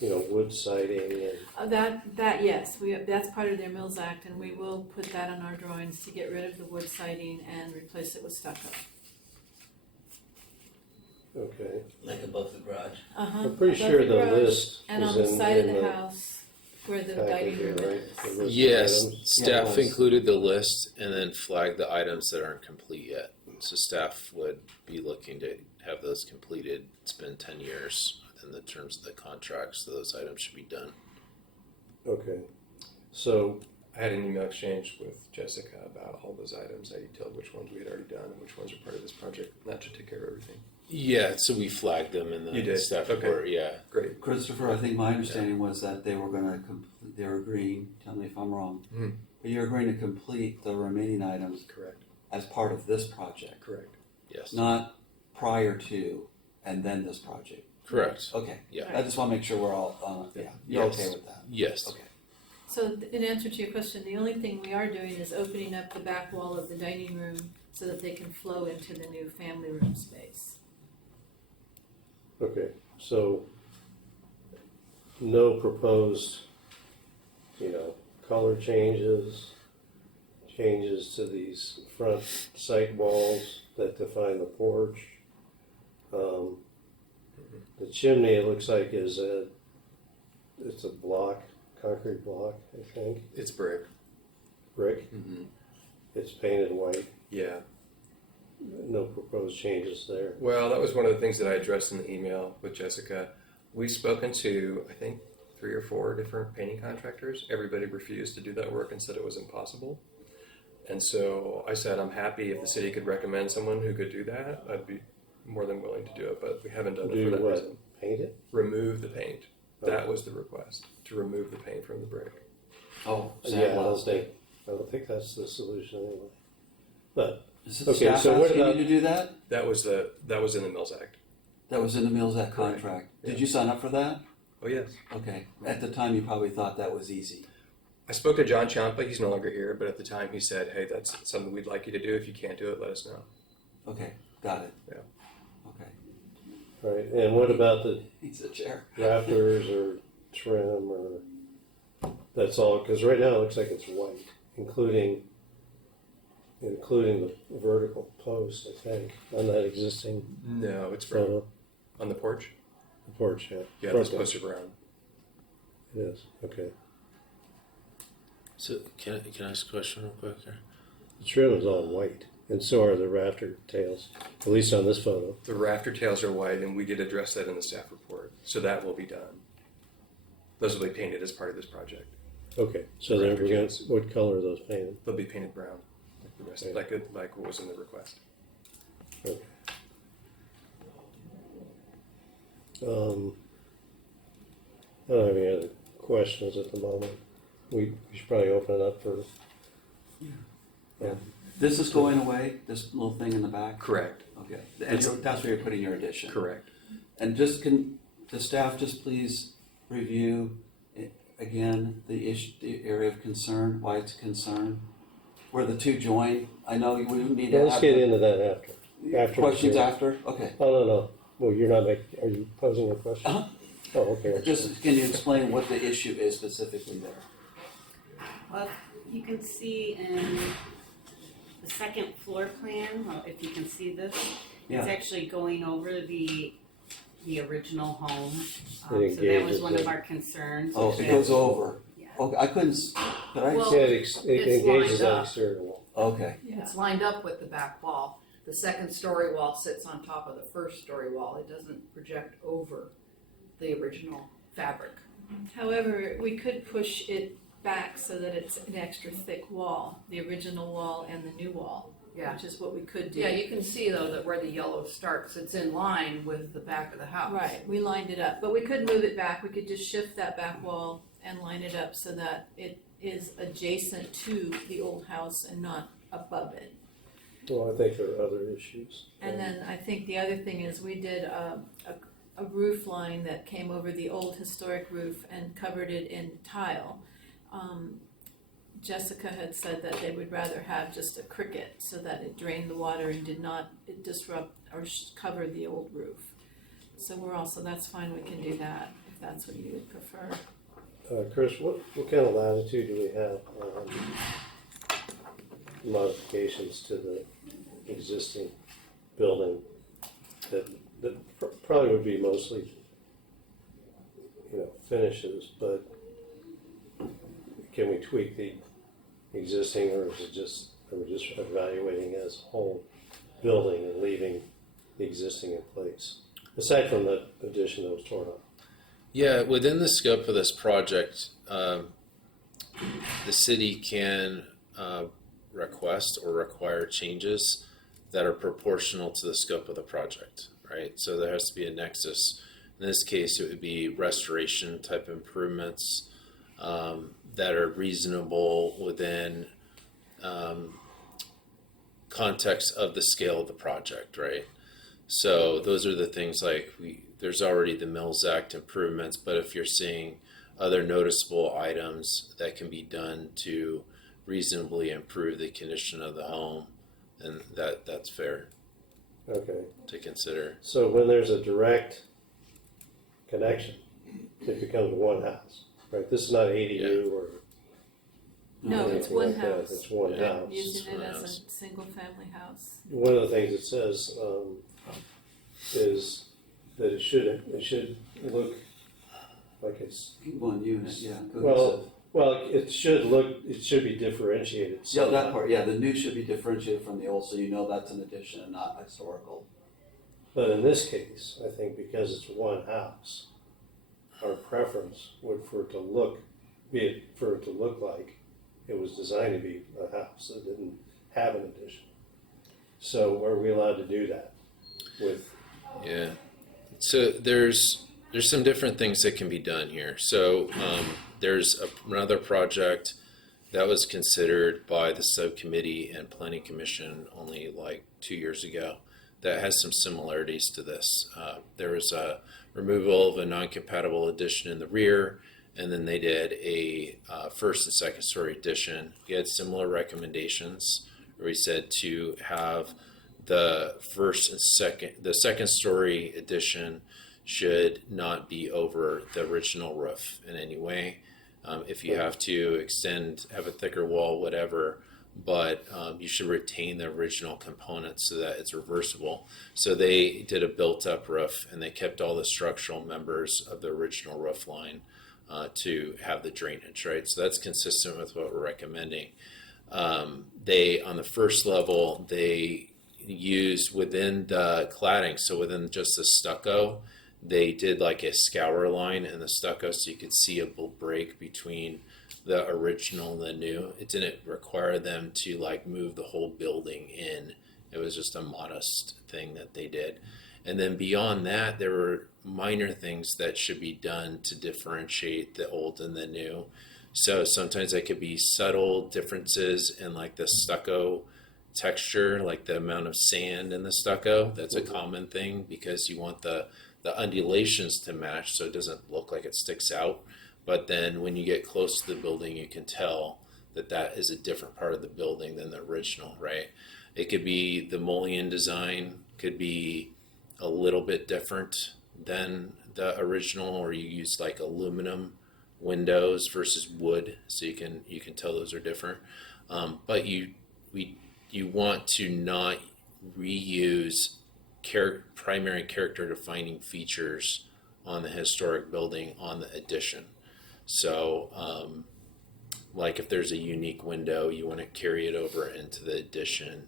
wood siding and, That yes, that's part of their Mills Act, and we will put that on our drawings to get rid of the wood siding and replace it with stucco. okay. Like above the garage. I'm pretty sure the list And is on the in side of in the house where the packet dining here, room right? is. The list of Yes, items. staff included the list and then flagged the items that aren't complete yet. So staff would be looking to have those completed. It's been 10 years within the terms of the contract, so those items should be done. Okay, so I had an email exchange with Jessica about all those items. I detailed which ones we had already done and which ones are part of this project, not to take care of everything. Yeah, so we flagged them in You the did? staff Okay. report, yeah. Great. Christopher, I think my understanding was that they were gonna, they were agreeing, tell me if I'm wrong, Mhm. but you're agreeing to complete the remaining items Correct. as part of this project, Correct. Yes. not prior to and then this project. Correct. Okay. Yeah. I just wanna make sure we're all, yeah, you're Yes. okay with that? Yes. Okay. So in answer to your question, the only thing we are doing is opening up the back wall of the dining room so that they can flow into the new family room space. Okay, so no proposed, color changes, changes to these front sight walls that define the porch. The chimney, it looks like it's a block, concrete block, I think, It's brick. brick. Mm-hmm. It's painted white. Yeah. No proposed changes there. Well, that was one of the things that I addressed in the email with Jessica. We've spoken to, I think, 3 or 4 different painting contractors. Everybody refused to do that work and said it was impossible. And so I said, I'm happy if the city could recommend someone who could do that. I'd be more than willing to do it, but we haven't done it Do for that what? reason. Paint it? Remove the paint. Oh. That was the request, to remove the paint from the brick. Oh, Yeah, sandblasting. I don't think that's the solution anyway. But Is it Okay, staff so what asking about- you to do that? That was in the Mills Act. That was in the Mills Act Correct. contract. Yeah. Did you sign up for that? Oh, yes. Okay. At the time, you probably thought that was easy. I spoke to John Ciampa. He's no longer here, but at the time he said, hey, that's something we'd like you to do. If you can't do it, let us know. Okay, got it. Yeah. Okay. right, and what about the He's a chair. rafters or trim or that's all? Because right now it looks like it's white, including the vertical post, I think, on that existing No, it's brown. photo. On the porch? The porch, yeah. Yeah, Front those posts are brown. It is, okay. So can I ask a question real quick here? The trim is all white, and so are the rafter tails, at least on this photo. The rafter tails are white, and we did address that in the staff report. So that will be done. Those will be painted as part of this project. Okay, so then we're going to, what color are those painted? They'll be painted brown, like the rest, like what was in the request. Okay. I don't have any other questions at the moment. We should probably open it up for. This is going away, this little thing in the back? Correct. Okay. And that's where you're putting your addition? Correct. And just can the staff just please review again the area of concern, why it's a concern, where the two join? I know we need to. Let's get into that after. Questions the- after? Okay. Oh, no. Well, you're not making. Are you posing a question? Uh-huh. Oh, okay. Just can you explain what the issue is specifically there? Well, you can see in the second floor plan, well, if you can see this, it's Yeah. actually going over the original home. It So that was engages one of it. our concerns. Oh, it goes over. Yeah. Okay, I couldn't. Could I? Well, Yeah, it it's engages lined that up. exterior wall. Okay. Yeah. It's lined up with the back wall. The second story wall sits on top of the first story wall. It doesn't project over the original fabric. However, we could push it back so that it's an extra thick wall, the original wall and the new wall, Yeah. which is what we could do. Yeah, you can see though that where the yellow starts, it's in line with the back of the house. Right, we lined it up, but we could move it back. We could just shift that back wall and line it up so that it is adjacent to the old house and not above it. Well, I think there are other issues. And then I think the other thing is we did a roof line that came over the old historic roof and covered it in tile. Jessica had said that they would rather have just a cricket so that it drained the water and did not disrupt or cover the old roof. So that's fine, we can do that if that's what you would prefer. Chris, what kind of latitude do we have on modifications to the existing building that probably would be mostly, finishes, but can we tweak the existing, or is it just, are we just evaluating as a whole building and leaving the existing in place, aside from the addition that was torn up? Yeah, within the scope of this project, the city can request or require changes that are proportional to the scope of the project, right? So there has to be a nexus. In this case, it would be restoration type improvements that are reasonable within context of the scale of the project, right? So those are the things like there's already the Mills Act improvements, but if you're seeing other noticeable items that can be done to reasonably improve the condition of the home, then that's fair Okay, to consider. so when there's a direct connection, it becomes one house, right? This is not ADU or No, it's anything one like that. house. It's one Yeah. house. Using it One as house. a single family house. One of the things it says is that it should look like it's, One unit, yeah. well, it should be differentiated. Yeah, that part, yeah, the new should be differentiated from the old, so you know that's an addition and not historical. But in this case, I think because it's one house, our preference would for it to look like it was designed to be a house that didn't have an addition. So are we allowed to do that with? Yeah. So there's some different things that can be done here. So there's another project that was considered by the subcommittee and planning commission only like 2 years ago that has some similarities to this. There was a removal of a non-compatible addition in the rear, and then they did a first and second story addition. We had similar recommendations where we said to have the second story addition should not be over the original roof in any way. If you have to have a thicker wall, whatever, but you should retain the original components so that it's reversible. So they did a built-up roof, and they kept all the structural members of the original roof line to have the drainage, right? So that's consistent with what we're recommending. They, on the first level, they used within the cladding, so within just the stucco, they did like a scour line in the stucco so you could see a break between the original and the new. It didn't require them to like move the whole building in. It was just a modest thing that they did. And then beyond that, there were minor things that should be done to differentiate the old and the new. So sometimes there could be subtle differences in like the stucco texture, like the amount of sand in the stucco. That's a common thing because you want the undulations to match so it doesn't look like it sticks out. But then when you get close to the building, you can tell that is a different part of the building than the original, right? It could be the mullion design could be a little bit different than the original, or you use like aluminum windows versus wood, so you can tell those are different. But you want to not reuse primary character defining features on the historic building on the addition. So like if there's a unique window, you want to carry it over into the addition.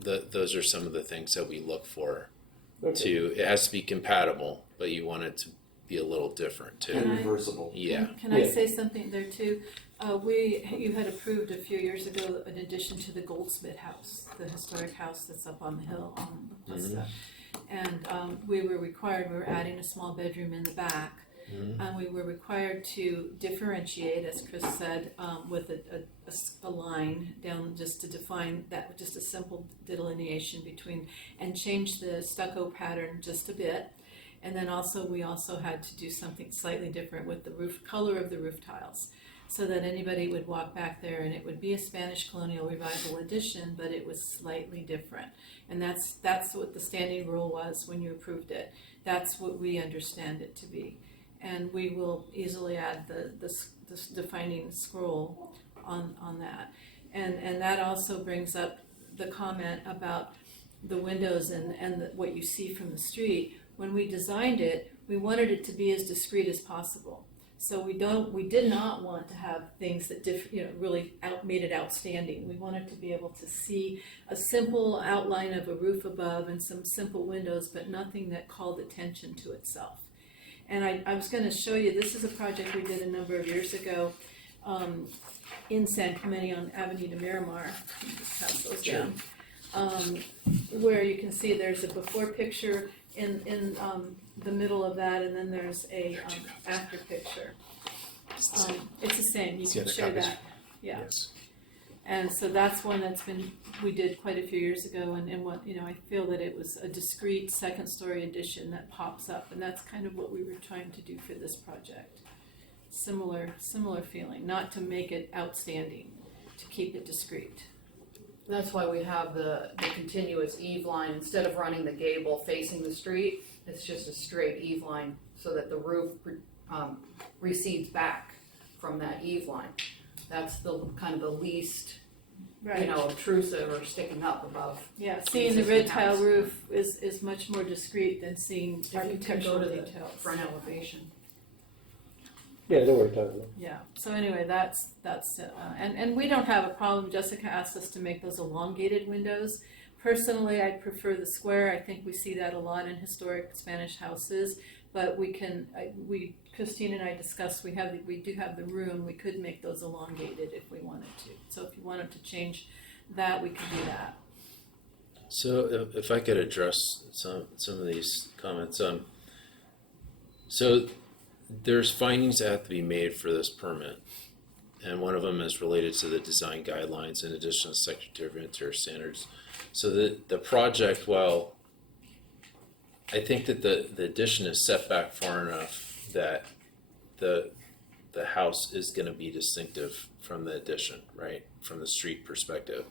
Those are some of the things that we look for. It has to be compatible, but you want it to be a little different too. And reversible. Yeah. Can I say something there too? You had approved a few years ago an addition to the Goldsmith House, the historic house that's up on the hill on La Vista. And we were adding a small bedroom in the back. And we were required to differentiate, as Chris said, with a line down just to define that, just a simple delineation between, and change the stucco pattern just a bit. And then we also had to do something slightly different with the roof color of the roof tiles, so that anybody would walk back there and it would be a Spanish colonial revival addition, but it was slightly different. And that's what the standing rule was when you approved it. That's what we understand it to be. And we will easily add the defining scroll on that. And that also brings up the comment about the windows and what you see from the street. When we designed it, we wanted it to be as discreet as possible. So we did not want to have things that really made it outstanding. We wanted to be able to see a simple outline of a roof above and some simple windows, but nothing that called attention to itself. And I was gonna show you, this is a project we did a number of years ago, in San Clemente on Avenue de Miramar. Just pass those down. Where you can see there's a before picture in the middle of that, and then there's a after picture. It's the same. It's the same, you It's the can other show copies. that, yeah. Yes. And so that's one we did quite a few years ago, and what, I feel that it was a discrete second story addition that pops up, and that's kind of what we were trying to do for this project. Similar feeling, not to make it outstanding, to keep it discreet. That's why we have the continuous eave line, instead of running the gable facing the street, it's just a straight eave line, so that the roof recedes back from that eave line. That's the kind of the least, obtrusive or sticking up above. Yeah, seeing the red tile roof is much more discreet than seeing architectural Go to the details. front elevation. Yeah, I know what you're talking about. Yeah, so anyway, that's and we don't have a problem. Jessica asked us to make those elongated windows. Personally, I prefer the square. I think we see that a lot in historic Spanish houses, but Christine and I discussed, we do have the room, we could make those elongated if we wanted to. So if you wanted to change that, we could do that. So if I could address some of these comments, so there's findings that have to be made for this permit, and one of them is related to the design guidelines in addition to Secretary of Interior standards. So the project, while I think that the addition is set back far enough that the house is going to be distinctive from the addition, right, from the street perspective.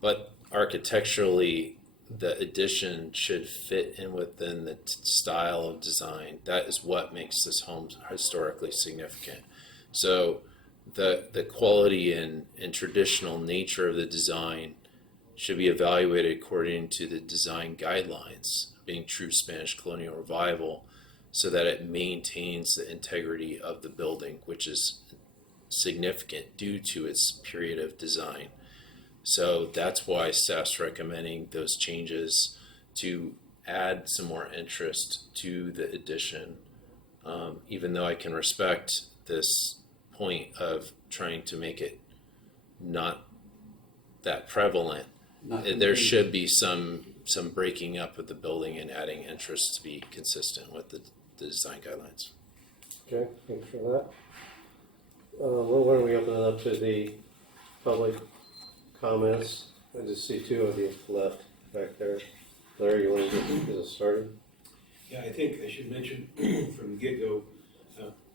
But architecturally, the addition should fit in within the style of design. That is what makes this home historically significant. So the quality and traditional nature of the design should be evaluated according to the design guidelines, being true Spanish colonial revival, so that it maintains the integrity of the building, which is significant due to its period of design. So that's why staff's recommending those changes to add some more interest to the addition, even though I can respect this point of trying to make it not that prevalent. There should be some breaking up of the building and adding interest to be consistent with the design guidelines. Okay, thanks for that. Why don't we open it up to the public comments? I just see two of you left back there. Larry, you want to get us started? Yeah, I think I should mention from the get-go,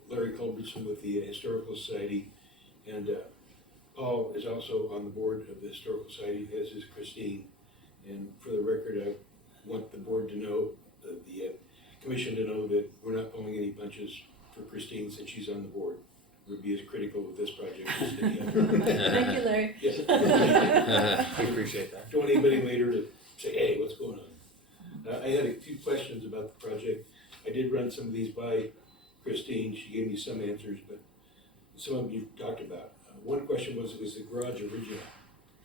Larry Culbertson with the Historical Society, and Paul is also on the board of the Historical Society, as is Christine. And for the record, I want the board to know, the commission to know that we're not pulling any punches for Christine since she's on the board. We'll be as critical of this project as any other. Thank you, Larry. Yes. We appreciate that. Don't want anybody later to say, hey, what's going on? I had a few questions about the project. I did run some of these by Christine. She gave me some answers, but some of them you talked about. One question was the garage original?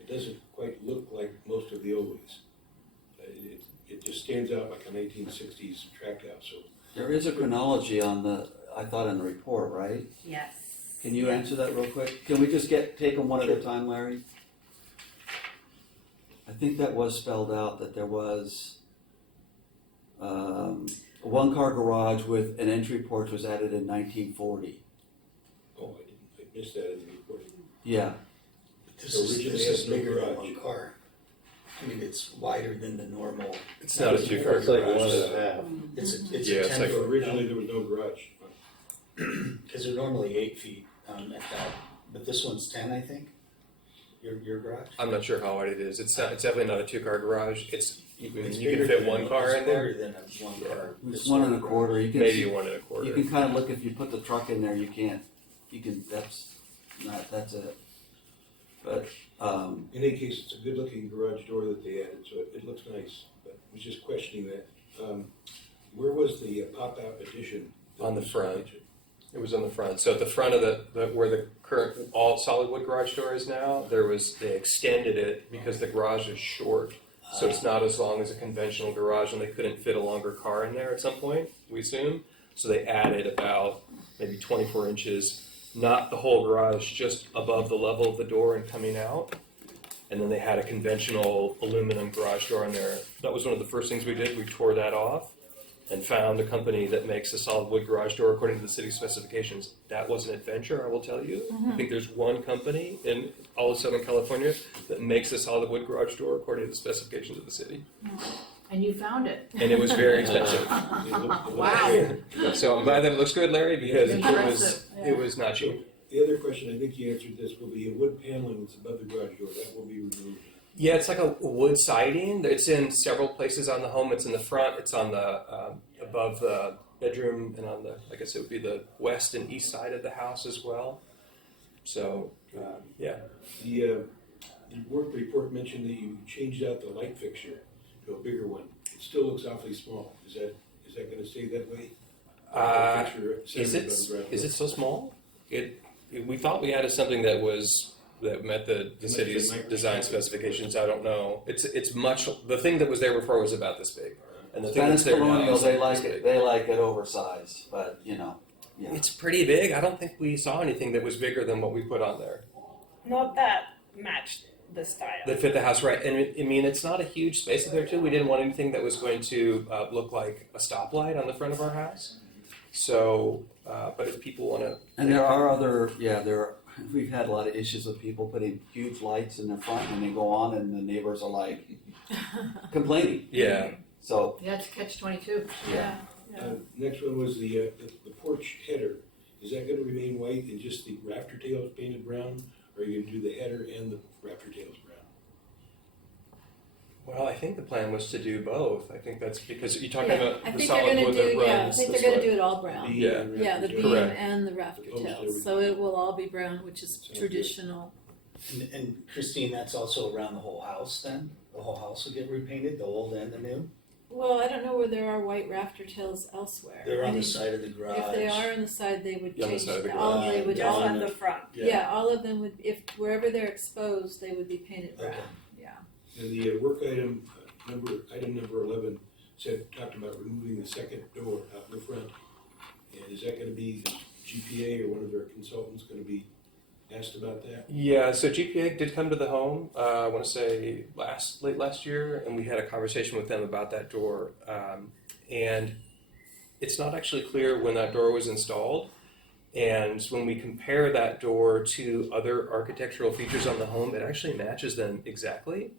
It doesn't quite look like most of the old ones. It just stands out like a 1960s tract house. So There is a chronology on I thought in the report, right? Yes. Can you answer that real quick? Can we just take them one at a time, Larry? I think that was spelled out that there was a one-car garage with an entry porch was added in 1940. oh, I missed that in the report. Yeah. This is Originally has no bigger than garage. one car. I mean, it's wider than the normal. It's not a two-car It's like garage. one and a half. It's Yeah, a it's 10 like- foot. Originally, there was no garage. Because they're normally 8 feet at that, but this one's 10, I think. Your garage. I'm not sure how wide it is. It's definitely not a two-car garage. You It's can bigger fit than- one car it's in there. Bigger than a one car. It's 1 1/4. You can Maybe 1 1/4. You can kind of look, if you put the truck in there, you can't. You can. That's it. But In any case, it's a good-looking garage door that they added, so it looks nice. But I was just questioning that. Where was the pop-out addition? On the front. It was on the front. So at the front of where the current all solid wood garage door is now, they extended it because the garage is short. So it's not as long as a conventional garage, and they couldn't fit a longer car in there at some point, we assume. So they added about maybe 24 inches, not the whole garage, just above the level of the door and coming out. And then they had a conventional aluminum garage door in there. That was one of the first things we did. We tore that off and found a company that makes a solid wood garage door according to the city specifications. That was an adventure, I will tell you. I think there's one company in all of Southern California that makes a solid wood garage door according to the specifications of the city. And you found it. And it was very expensive. Wow. So I'm glad that it looks good, Larry, because Impressive, it was not cheap. The other question, I think you answered this, will be a wood paneling that's above the garage door, that will be removed. Yeah, it's like a wood siding. It's in several places on the home. It's in the front. It's on the above the bedroom, and on the, I guess it would be the west and east side of the house as well. So yeah. The work report mentioned that you changed out the light fixture to a bigger one. It still looks awfully small. Is that going to stay that way? Is it so small? We thought we added something that met the city's design specifications. I don't know. It's much. The thing that was there before was about this big, and the thing Venice that's there now Colonial, is they like like this it. big. They like it oversized, but yeah. It's pretty big. I don't think we saw anything that was bigger than what we put on there Not that matched the style. that fit the house right. And I mean, it's not a huge space up there too. We didn't want anything that was going to look like a stoplight on the front of our house. So, but if people want to, And we've had a lot of issues with people putting huge lights in their front and they go on and the neighbors are like complaining. yeah. So, Yeah, it's catch-22. yeah. Next one was the porch header. Is that going to remain white and just the rafter tails painted brown? Or are you going to do the header and the rafter tails brown? Well, I think the plan was to do both. I think that's because you're talking Yeah, about I the think they're solid gonna wood that do, yeah, I runs think this they're gonna way. do it all brown. Yeah. and Yeah, the rafter beam tails. Correct. and the rafter Opposed to tails, everything. so it will all be brown, which is Sounds good. traditional. And Christine, that's also around the whole house then? The whole house will get repainted, the old and the new? Well, I don't know where there are white rafter tails elsewhere. They're I on the think side of the garage. If they are on the side, they would Yeah, on the change, side of the all, garage. they would Just all, on the front. yeah, all of them would, if, wherever they're exposed, they would be painted brown, Okay. yeah. And the work item number 11 talked about removing the second door out in the front. And is that going to be the GPA or one of their consultants going to be asked about that? Yeah, so GPA did come to the home, I want to say late last year, and we had a conversation with them about that door. And it's not actually clear when that door was installed. And when we compare that door to other architectural features on the home, it actually matches them exactly.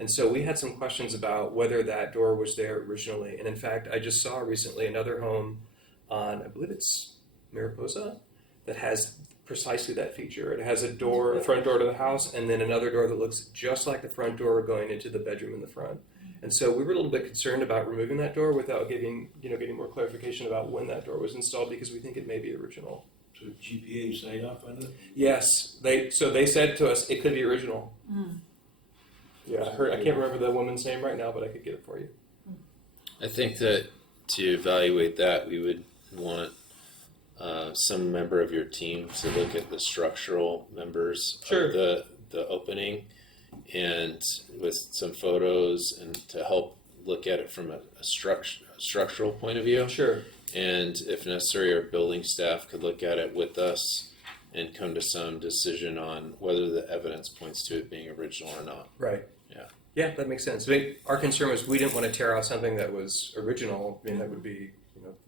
And so we had some questions about whether that door was there originally. And in fact, I just saw recently another home on, I believe it's Mariposa, that has precisely that feature. It has a front door to the house, and then another door that looks just like the front door going into the bedroom in the front. And so we were a little bit concerned about removing that door without getting more clarification about when that door was installed, because we think it may be original. So GPA sign off on it? Yes, they said to us it could be original. Yeah, I can't remember the woman's name right now, but I could get it for you. I think that to evaluate that, we would want some member of your team to look at the structural members Sure. of the opening, and with some photos, and to help look at it from a structural point of view. Sure. And if necessary, our building staff could look at it with us and come to some decision on whether the evidence points to it being original or not. Right. Yeah. Yeah, that makes sense. I mean, our concern was we didn't want to tear out something that was original. I mean, that would be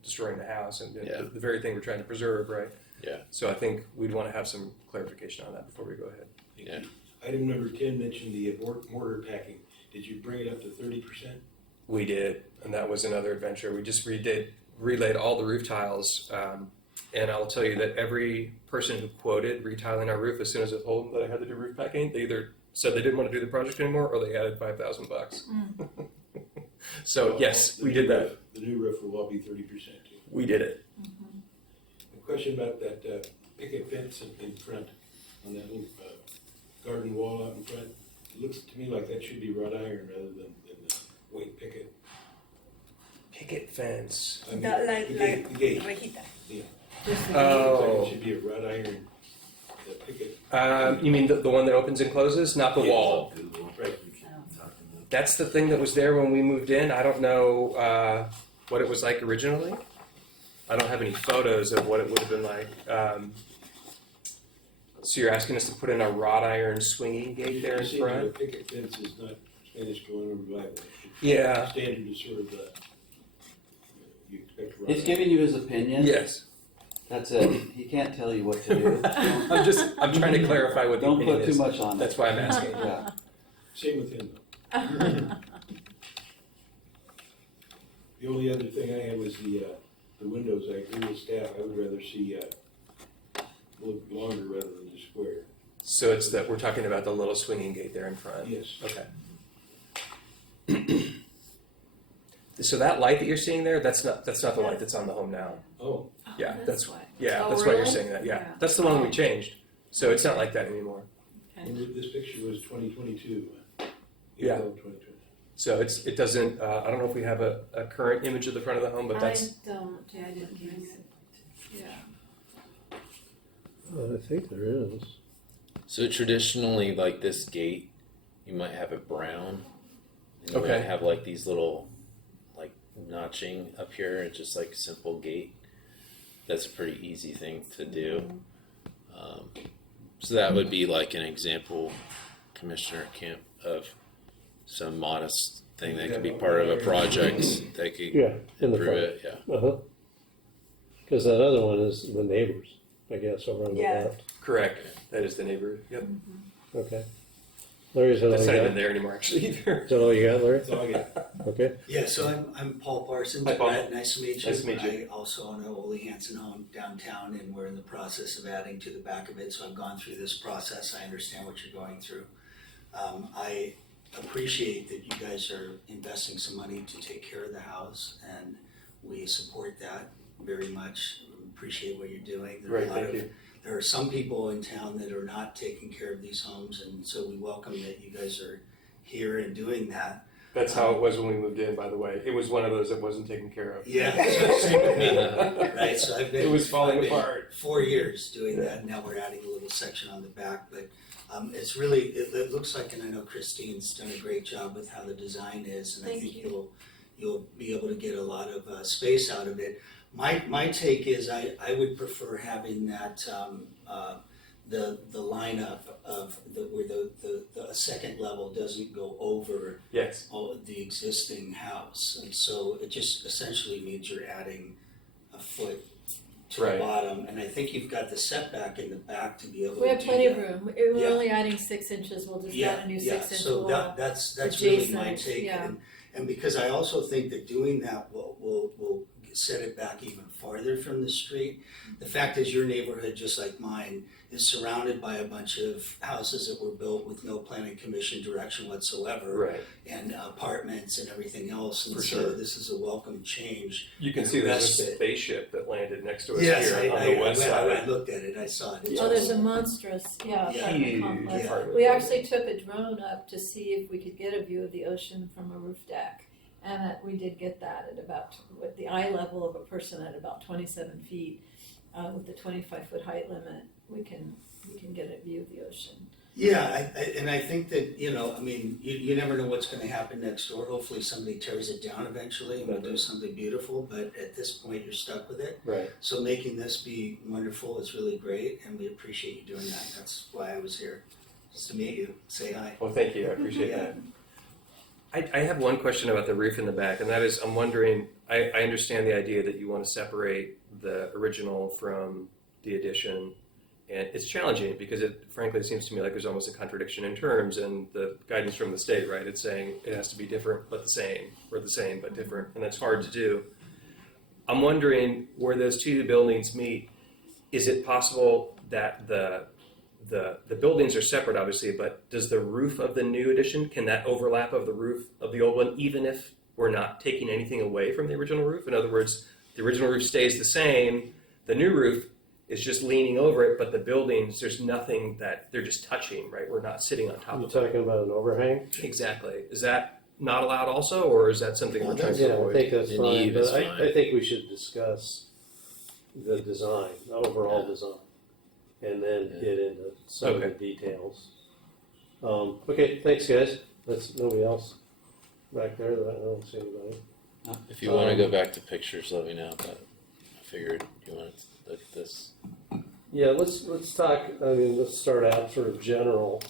destroying the house and Yeah. the very thing we're trying to preserve, right? Yeah. So I think we'd want to have some clarification on that before we go ahead. Yeah. Item number 10 mentioned the mortar packing. Did you bring it up to 30%? We did, and that was another adventure. We just relayed all the roof tiles, and I'll tell you that every person who quoted retiling our roof as soon as I told them that I had to do roof packing, they either said they didn't want to do the project anymore, or they added $5,000. So yes, we did that. The new roof will all be 30% too. We did it. A question about that picket fence in front, on that little garden wall out in front. It looks to me like that should be wrought iron rather than the white picket. Picket fence. I mean, Like the gate. Rejita. Yeah. Just the Looks like Oh. it should be a wrought iron picket. You mean the one that opens and closes, not the wall? Right. That's the thing that was there when we moved in. I don't know what it was like originally. I don't have any photos of what it would have been like. So you're asking us to put in a wrought iron swinging gate there in The front? picket fence is not Spanish colonial driveway. Yeah. Standard is sort of you expect. He's giving you his opinion. Yes. That's it. He can't tell you what to do. I'm trying to clarify what the Don't opinion put too is. much on it. That's why I'm asking. Yeah. Same with him though. The only other thing I had was the windows. I agree with staff. I would rather see look longer rather than just square. So it's that we're talking about the little swinging gate there in front. Yes. Okay. So that light that you're seeing there, that's not the light that's on the home now. Oh. Yeah, That's why. yeah, Oh, that's why you're really? saying that. Yeah, Yeah. that's the one we changed. So it's not like that anymore. And this picture was 2022. Yeah. April 2022. So it doesn't. I don't know if we have a current image of the front of the home, but that's I didn't get it. Yeah. I think there is. So traditionally, like this gate, you might have it brown. And you Okay. might have like these little, like notching up here. It's just like a simple gate. That's a pretty easy thing to do. So that would be like an example, Commissioner Camp, of some modest thing that could be part of a project that could Yeah, in the improve front. it. Yeah. Uh-huh. Because that other one is the neighbors, I guess, over on the Yeah. left. correct. That is the neighbor. Yep. Okay. Larry, is that all That's you not got? even there anymore, actually, either. Is that all you got, Larry? That's all I got. Okay. Yeah, so I'm Paul Parsons. Hi, Paul. Brett, nice to meet you. Nice to meet you. I also own a Ole Hansen home downtown, and we're in the process of adding to the back of it. So I've gone through this process. I understand what you're going through. I appreciate that you guys are investing some money to take care of the house, and we support that very much. Appreciate what you're doing. There are Great, a lot thank of you. There are some people in town that are not taking care of these homes, and so we welcome that you guys are here and doing that. That's how it was when we moved in, by the way. It was one of those that wasn't taken care of. Yeah, same with me, right? So I've been. It was falling I've been apart. 4 years doing that, and now we're adding a little section on the back, but it's really, it looks like, and I know Christine's done a great job with how the design is, and I Thank think you. you'll be able to get a lot of space out of it. My take is I would prefer having that, the lineup of where the second level doesn't go over Yes. the existing house, and so it just essentially means you're adding a foot to Right. the bottom, and I think you've got the setback in the back to be able to We have do plenty of that. room. We're Yeah. only adding 6 inches. We'll just add a new 6-inch so wall. that's really my adjacent, take, yeah. and because I also think that doing that will set it back even farther from the street. The fact is, your neighborhood, just like mine, is surrounded by a bunch of houses that were built with no planning commission direction whatsoever, Right. and apartments and everything else, and For so sure. this is a welcome change. You can see there's Rest a it. spaceship that landed next to us Yes, here on the west I side. looked at it, I saw it. It's Oh, there's a awesome. monstrous, Yeah. apartment Huge complex. apartment. We actually took a drone up to see if we could get a view of the ocean from a roof deck. And we did get that at about, with the eye level of a person at about 27 feet, with the 25-foot height limit, we can get a view of the ocean. Yeah, and I think that, I mean, you never know what's gonna happen next door. Hopefully somebody tears it down eventually and we'll do something beautiful, but at this point, you're stuck with it. Right. So making this be wonderful is really great, and we appreciate you doing that. That's why I was here, just to meet you, say hi. Well, thank you. I appreciate Yeah. that. I have one question about the roof in the back, and that is, I'm wondering, I understand the idea that you want to separate the original from the addition, and it's challenging because it frankly seems to me like there's almost a contradiction in terms, and the guidance from the state, right? It's saying it has to be different but the same, or the same but different, and that's hard to do. I'm wondering where those two buildings meet, is it possible that the buildings are separate, obviously, but does the roof of the new addition, can that overlap of the roof of the old one, even if we're not taking anything away from the original roof? In other words, the original roof stays the same, the new roof is just leaning over it, but the buildings, there's nothing that they're just touching, right? We're not sitting on top You're of it. talking about an overhang? Exactly. Is that not allowed also, or is that something we're trying to Yeah, I avoid? think that's An fine, eve but is I fine. think we should discuss the design, the overall design, and then Yeah. get into some of Okay. the details. Okay, thanks, guys. That's nobody else back there. I don't see anybody. If you want to go back to pictures, let me know. But figured you wanted to look at this. Yeah, let's talk, let's start out sort of general.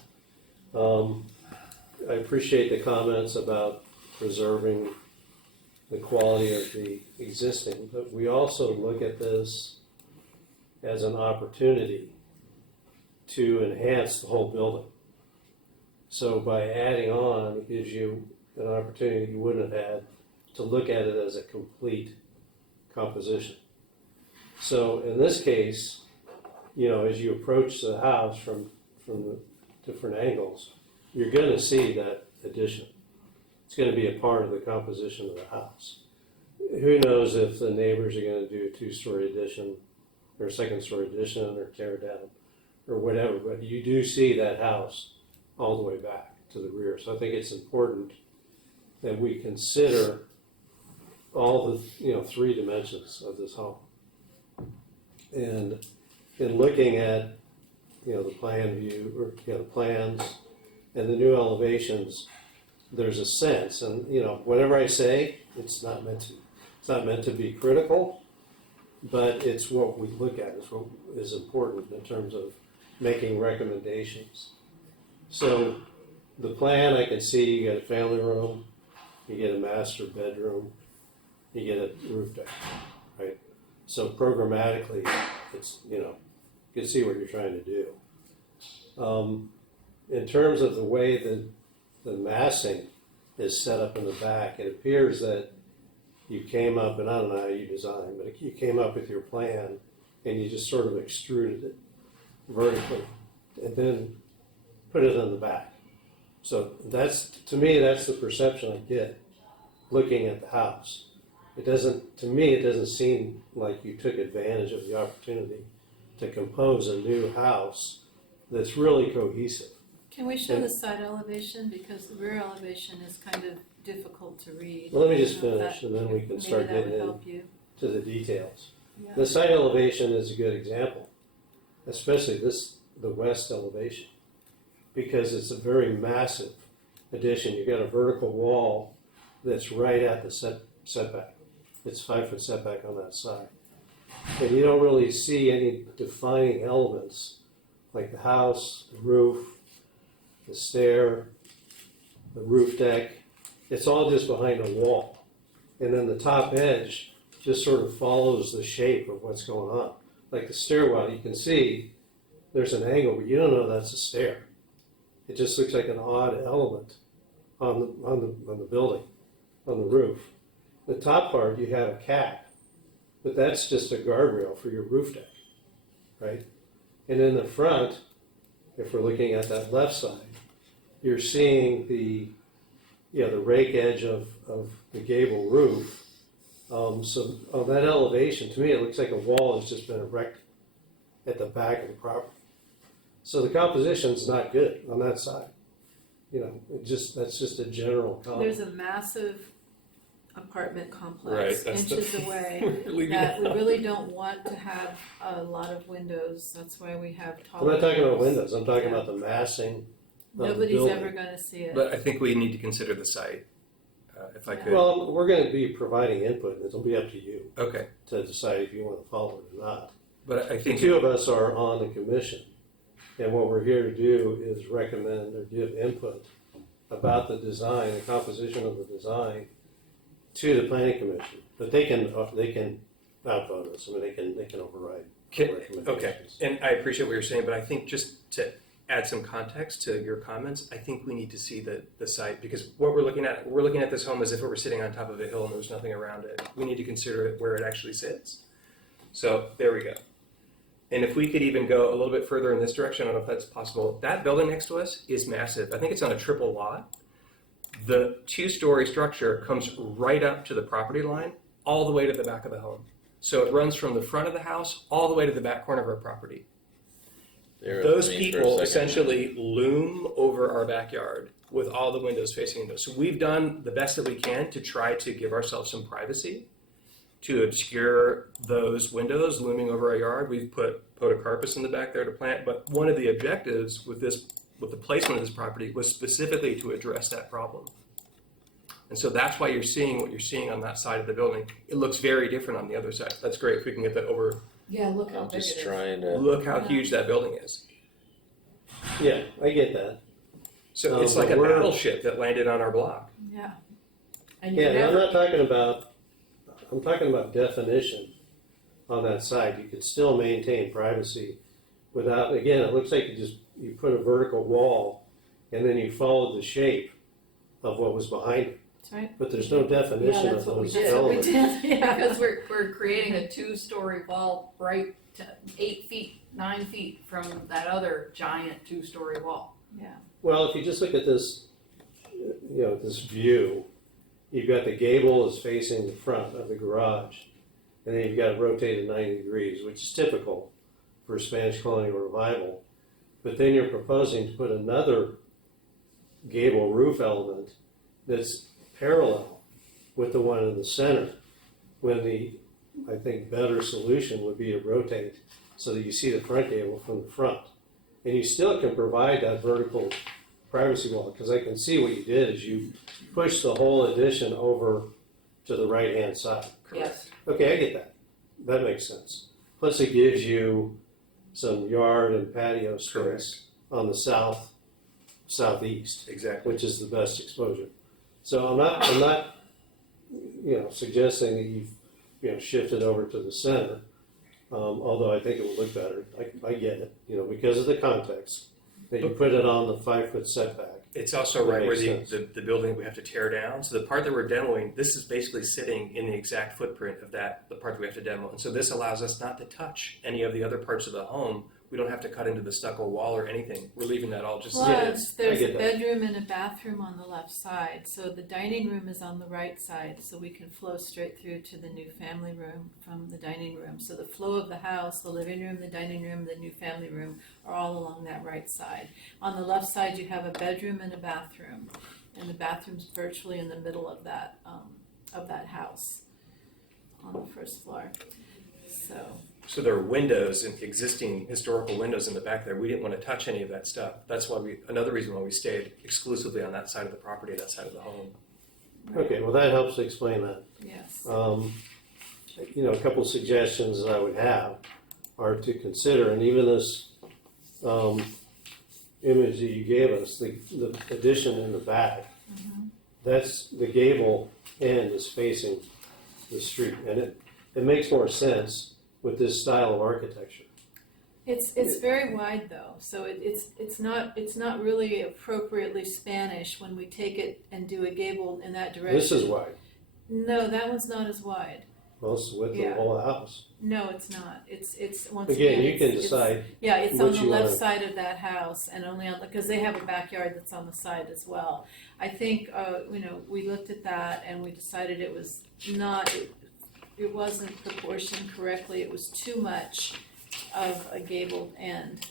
I appreciate the comments about preserving the quality of the existing, but we also look at this as an opportunity to enhance the whole building. So by adding on, it gives you an opportunity you wouldn't have had to look at it as a complete composition. So in this case, as you approach the house from the different angles, you're going to see that addition. It's going to be a part of the composition of the house. Who knows if the neighbors are going to do a two-story addition or a second-story addition or tear it down or whatever, but you do see that house all the way back to the rear. So I think it's important that we consider all the three dimensions of this home. And in looking at the plan view or the plans and the new elevations, there's a sense, and whatever I say, it's not meant to be critical, but it's what we look at. It's what is important in terms of making recommendations. So the plan, I can see you get a family room, you get a master bedroom, you get a roof deck, right? So programmatically, it's you can see what you're trying to do. In terms of the way that the massing is set up in the back, it appears that you came up, and I don't know how you designed, but you came up with your plan and you just sort of extruded it vertically and then put it on the back. So to me, that's the perception I get looking at the house. To me, it doesn't seem like you took advantage of the opportunity to compose a new house that's really cohesive. Can we show the side elevation, because the rear elevation is kind of difficult to read? Well, let me just I don't know if finish, and then we can maybe start that getting would help you. into the details. Yeah. The side elevation is a good example, especially the west elevation, because it's a very massive addition. You've got a vertical wall that's right at the setback. It's 5-foot setback on that side. And you don't really see any defining elements like the house, the roof, the stair, the roof deck. It's all just behind a wall. And then the top edge just sort of follows the shape of what's going on. Like the stairwell, you can see there's an angle, but you don't know that's a stair. It just looks like an odd element on the building, on the roof. The top part, you have a cap, but that's just a guardrail for your roof deck, right? And in the front, if we're looking at that left side, you're seeing the rake edge of the gable roof. So on that elevation, to me, it looks like a wall has just been erected at the back of the property. So the composition's not good on that side. That's just a general comment. There's a massive apartment complex Right, inches away that we really don't want to have a lot of windows. That's why we have tall I'm not talking about windows. windows. I'm talking Yeah. about the massing. Nobody's building. ever going to see it. But I think we need to consider the site, if I could. Well, we're going to be providing input, and it'll be up to you Okay, to decide if you want to follow it or not. but I The think two of us are on the commission, and what we're here to do is recommend or give input about the design, the composition of the design, to the planning commission. But they can outvote us. I mean, they can override the okay, recommendations. and I appreciate what you're saying, but I think just to add some context to your comments, I think we need to see the site, because what we're looking at this home as if it were sitting on top of a hill and there's nothing around it. We need to consider it where it actually sits. So there we go. And if we could even go a little bit further in this direction, I don't know if that's possible. That building next to us is massive. I think it's on a triple lot. The two-story structure comes right up to the property line, all the way to the back of the home. So it runs from the front of the house all the way to the back corner of our property. Bear with Those me for a people second. essentially loom over our backyard with all the windows facing into us. So we've done the best that we can to try to give ourselves some privacy, to obscure those windows looming over our yard. We've put podocarpus in the back there to plant, but one of the objectives with the placement of this property was specifically to address that problem. And so that's why you're seeing what you're seeing on that side of the building. It looks very different on the other side. That's great if we can get that over. Yeah, look how I'm big it just is. trying to. Look how huge that building is. Yeah, I get that. So it's like but a we're- battleship that landed on our block. Yeah. And you Yeah, and I'm never, not talking about, I'm talking about definition on that side. You could still maintain privacy without, again, it looks like you put a vertical wall and then you followed the shape of what was behind it. that's right. But there's no definition Yeah, of that's what we those did. That's what we elements. did, yeah. Because we're creating a 2-story wall right to 8 feet, 9 feet from that other giant 2-story wall. Yeah. Well, if you just look at this, this view, you've got the gable is facing the front of the garage, and then you've got it rotated 90 degrees, which is typical for Spanish colonial revival. But then you're proposing to put another gable roof element that's parallel with the one in the center, when I think, better solution would be to rotate so that you see the front gable from the front. And you still can provide that vertical privacy wall, because I can see what you did is you pushed the whole addition over to the right-hand side. Yes. Okay, I get that. That makes sense. Plus it gives you some yard and patio space on the southeast, Exactly. which is the best exposure. So I'm not suggesting that you've shifted over to the center, although I think it would look better. I get it, because of the context, that you put it on the 5-foot setback. It's also That right where makes the building we have to tear down. So the part that we're demoing, this is basically sitting in the exact footprint of the part that we have to demo. And so this allows us not to touch any of the other parts of the home. We don't have to cut into the stucco wall or anything. We're leaving that all just Plus, there's get a that. bedroom and a bathroom on the left side, so the dining room is on the right side, so we can flow straight through to the new family room from the dining room. So the flow of the house, the living room, the dining room, the new family room are all along that right side. On the left side, you have a bedroom and a bathroom, and the bathroom's virtually in the middle of that house on the first floor. So there are windows and existing historical windows in the back there. We didn't want to touch any of that stuff. That's why another reason why we stayed exclusively on that side of the property, that side of the home. Okay, well, that helps explain that. Yes. A couple suggestions that I would have are to consider, and even this image that you gave us, the addition in the back, that's the gable end is facing the street, and it makes more sense with this style of architecture. It's very wide though, so it's not really appropriately Spanish when we take it and do a gable in that direction. This is wide. No, that one's not as wide. Well, it's the width of Yeah. the whole house. No, it's not. It's once Again, you it's- can it's- decide. Yeah, it's what on the you left wanna- side of that house, and only on because they have a backyard that's on the side as well. I think we looked at that and we decided it was not. It wasn't proportioned correctly. It was too much of a gabled end.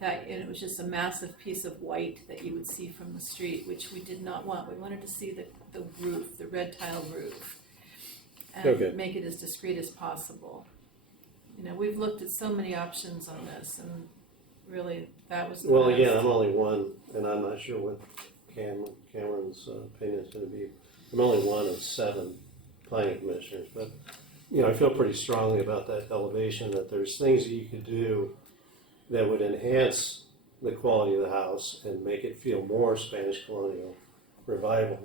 And it was just a massive piece of white that you would see from the street, which we did not want. We wanted to see the roof, the red tile roof, and Okay. make it as discreet as possible. We've looked at so many options on this, and really, that was the Well, best. again, I'm only one, and I'm not sure what Cameron's opinion is going to be. I'm only one of 7 planning commissioners, but I feel pretty strongly about that elevation, that there's things that you could do that would enhance the quality of the house and make it feel more Spanish colonial revival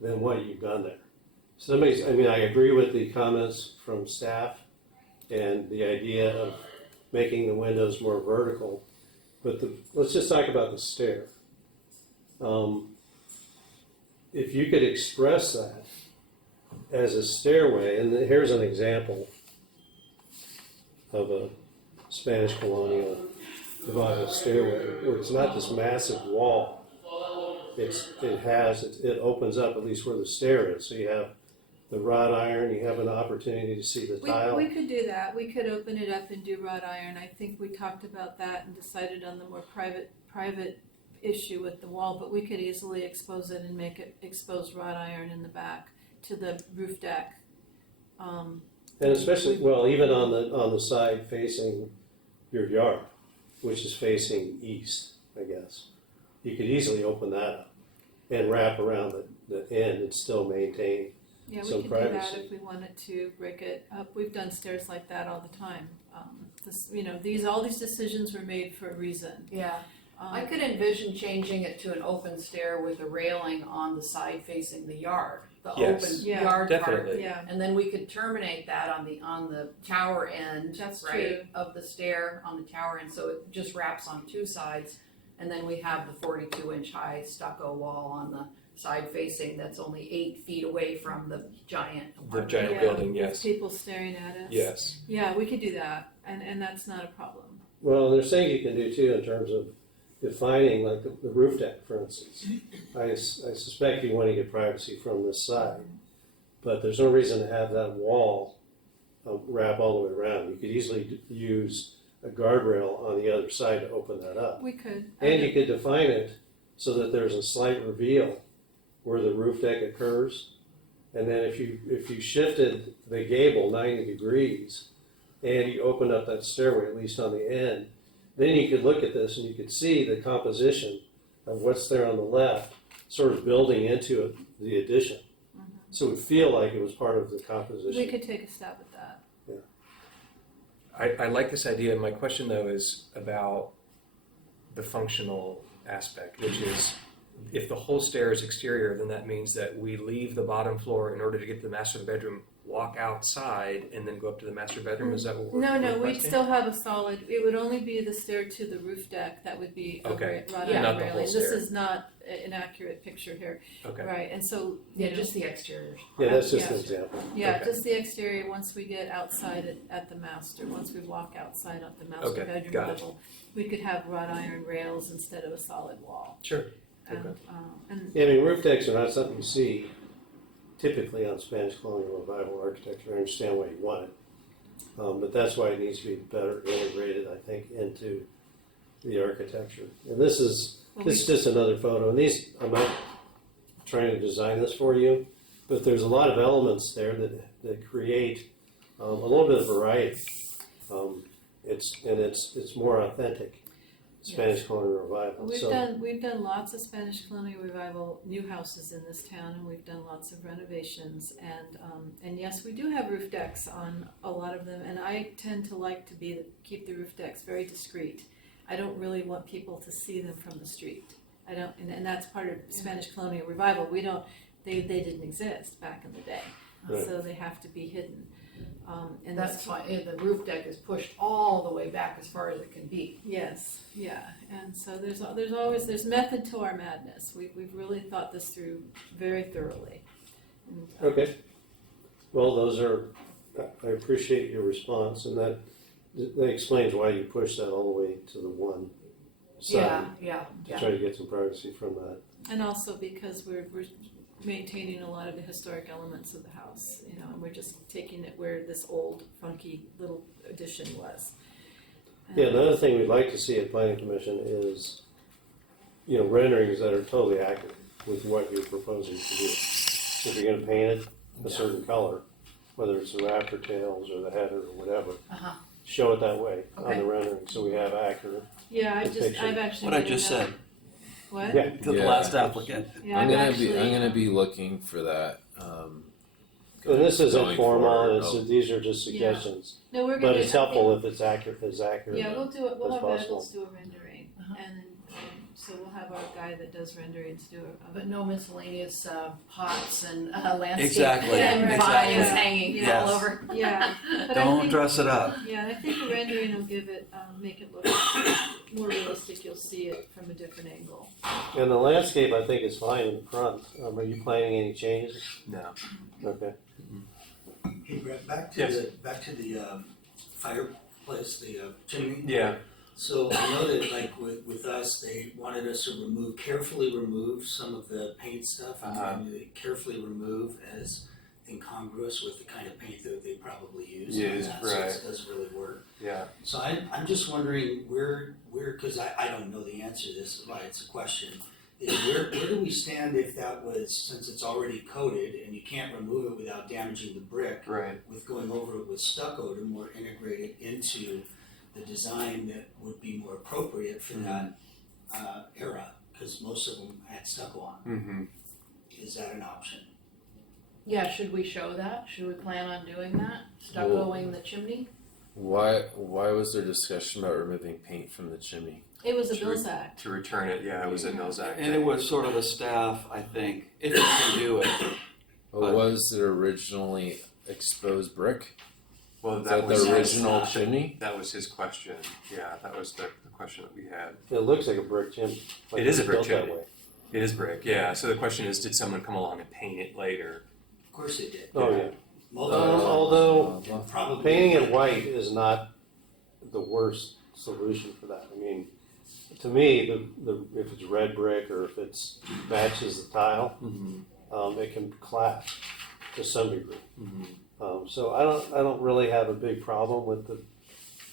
than what you've done there. So I agree with the comments from staff and the idea of making the windows more vertical, but let's just talk about the stair. If you could express that as a stairway, and here's an example of a Spanish colonial revival stairway, where it's not this massive wall. It opens up at least where the stair is, so you have the wrought iron, you have an opportunity to see the tile. We could do that. We could open it up and do wrought iron. I think we talked about that and decided on the more private issue with the wall, but we could easily expose it and make it exposed wrought iron in the back to the roof deck. And especially, even on the side facing your yard, which is facing east, I guess. You could easily open that up and wrap around the end and still maintain. Yeah, we Some could do that privacy. if we wanted to break it up. We've done stairs like that all the time. All these decisions were made for a reason. Yeah. I could envision changing it to an open stair with a railing on the side facing the yard, the Yes. open Yeah. yard part. Definitely. Yeah, And then we could terminate that on the tower end, That's right, true. of the stair on the tower end, so it just wraps on two sides. And then we have the 42-inch high stucco wall on the side facing that's only 8 feet away from the giant The apartment. giant Yeah, building, with yes. people staring at us. Yes. Yeah, we could do that, and that's not a problem. Well, there's things you can do too in terms of defining, like the roof deck, for instance. I suspect you want to get privacy from this side, but there's no reason to have that wall wrap all the way around. You could easily use a guardrail on the other side to open that up. We could. And you could define it so that there's a slight reveal where the roof deck occurs. And then if you shifted the gable 90 degrees and you opened up that stairway, at least on the end, then you could look at this and you could see the composition of what's there on the left sort of building into it, the addition. So it would feel like it was part of the composition. We could take a stab at that. I like this idea. My question, though, is about the functional aspect, which is if the whole stair is exterior, then that means that we leave the bottom floor in order to get to the master bedroom, walk outside, and then go up to the master bedroom. Is that what we're No, we'd requesting? still have a solid, it would only be the stair to the roof deck that would be a Okay. wrought Yeah. iron Not the whole railing. This stair. is not an accurate picture here. Okay. Right, and so, Yeah, just the exterior. Yeah, that's just Yeah. an example. yeah, Okay. just the exterior, once we get outside at the master, once we walk outside at the master Okay, bedroom got it. level, we could have wrought iron rails instead of a solid wall. Sure. And, Okay. and Yeah, I mean, roof decks are not something you see typically on Spanish colonial revival architecture. I understand why you want it. But that's why it needs to be better integrated, I think, into the architecture. And this is just another photo. And these, I'm not trying to design this for you, but there's a lot of elements there that create a little bit of variety. It's more authentic Spanish colonial revival. we've done lots of Spanish colonial revival new houses in this town, and we've done lots of renovations, and yes, we do have roof decks on a lot of them, and I tend to like to keep the roof decks very discreet. I don't really want people to see them from the street. I don't, and that's part of Spanish colonial revival. They didn't exist back in the day, Right. so they have to be hidden. And That's why the roof deck is pushed all the way back as far as it can be. Yes, yeah, and so there's method to our madness. We've really thought this through very thoroughly. And, Okay. Well, I appreciate your response, and that explains why you push that all the way to the one side Yeah. to try to get some privacy from that. And also because we're maintaining a lot of the historic elements of the house, and we're just taking it where this old funky little addition was. Yeah, another thing we'd like to see at Planning Commission is, renderings that are totally accurate with what you're proposing to do. If you're going to paint it a certain color, whether it's the raptor tails or the header or whatever, show it that way on Okay. the rendering so we have accurate. Yeah, Picture. I've actually. What I made a just note. said What? Yeah. to the Yeah. last applicant. Yeah, I'm I've gonna actually, be looking for that. And this isn't going formal, forward, and no. these are just Yeah. suggestions. No, we're gonna. But it's helpful if it's accurate, as accurate. Yeah, we'll do it. We'll as have possible. Eccles do a rendering, and then so we'll have our guy that does renderings do it. But no miscellaneous pots and landscape Exactly, and vines exactly. hanging Yes. all over. Yeah, but I Don't think, dress it up. yeah, I think the rendering will give it, make it look more realistic. You'll see it from a different angle. And the landscape, I think, is fine in the front. Are you planning any changes? No. Okay. Hey, Brett, back to Yes. the fireplace, the chimney. Yeah. So I know that like with us, they wanted us to carefully remove some of the paint stuff and they carefully remove as incongruous with the kind of paint that they probably use. Use, So right. it doesn't really work. Yeah. So I'm just wondering where, because I don't know the answer to this, right, it's a question. Is where do we stand if that was, since it's already coated and you can't remove it without damaging the brick, Right. with going over it with stucco to more integrate it into the design that would be more appropriate for that era, because most of them had stucco on. Mm-hmm. is that an option? Yeah, should we show that? Should we plan on doing that? Stuccoing the chimney? Why was there discussion about removing paint from the chimney? It was a To Bills Act. To return it, yeah, it was a Mills Act. And it was sort of a staff, I think, if you can do it. Well, was it originally exposed brick? Well, Is that was the his- original chimney? That was his question. Yeah, that was the question that we had. It looks like a brick chimney. Like It is a it's brick built that chimney. way. It is brick, yeah. So the question is, did someone come along and paint it later? Of course it did. Oh, yeah. Multiple- Although probably painting it white is not the worst solution for that. I mean, to me, if it's red brick or if it's matches the tile, it can clash to some degree. So I don't really have a big problem with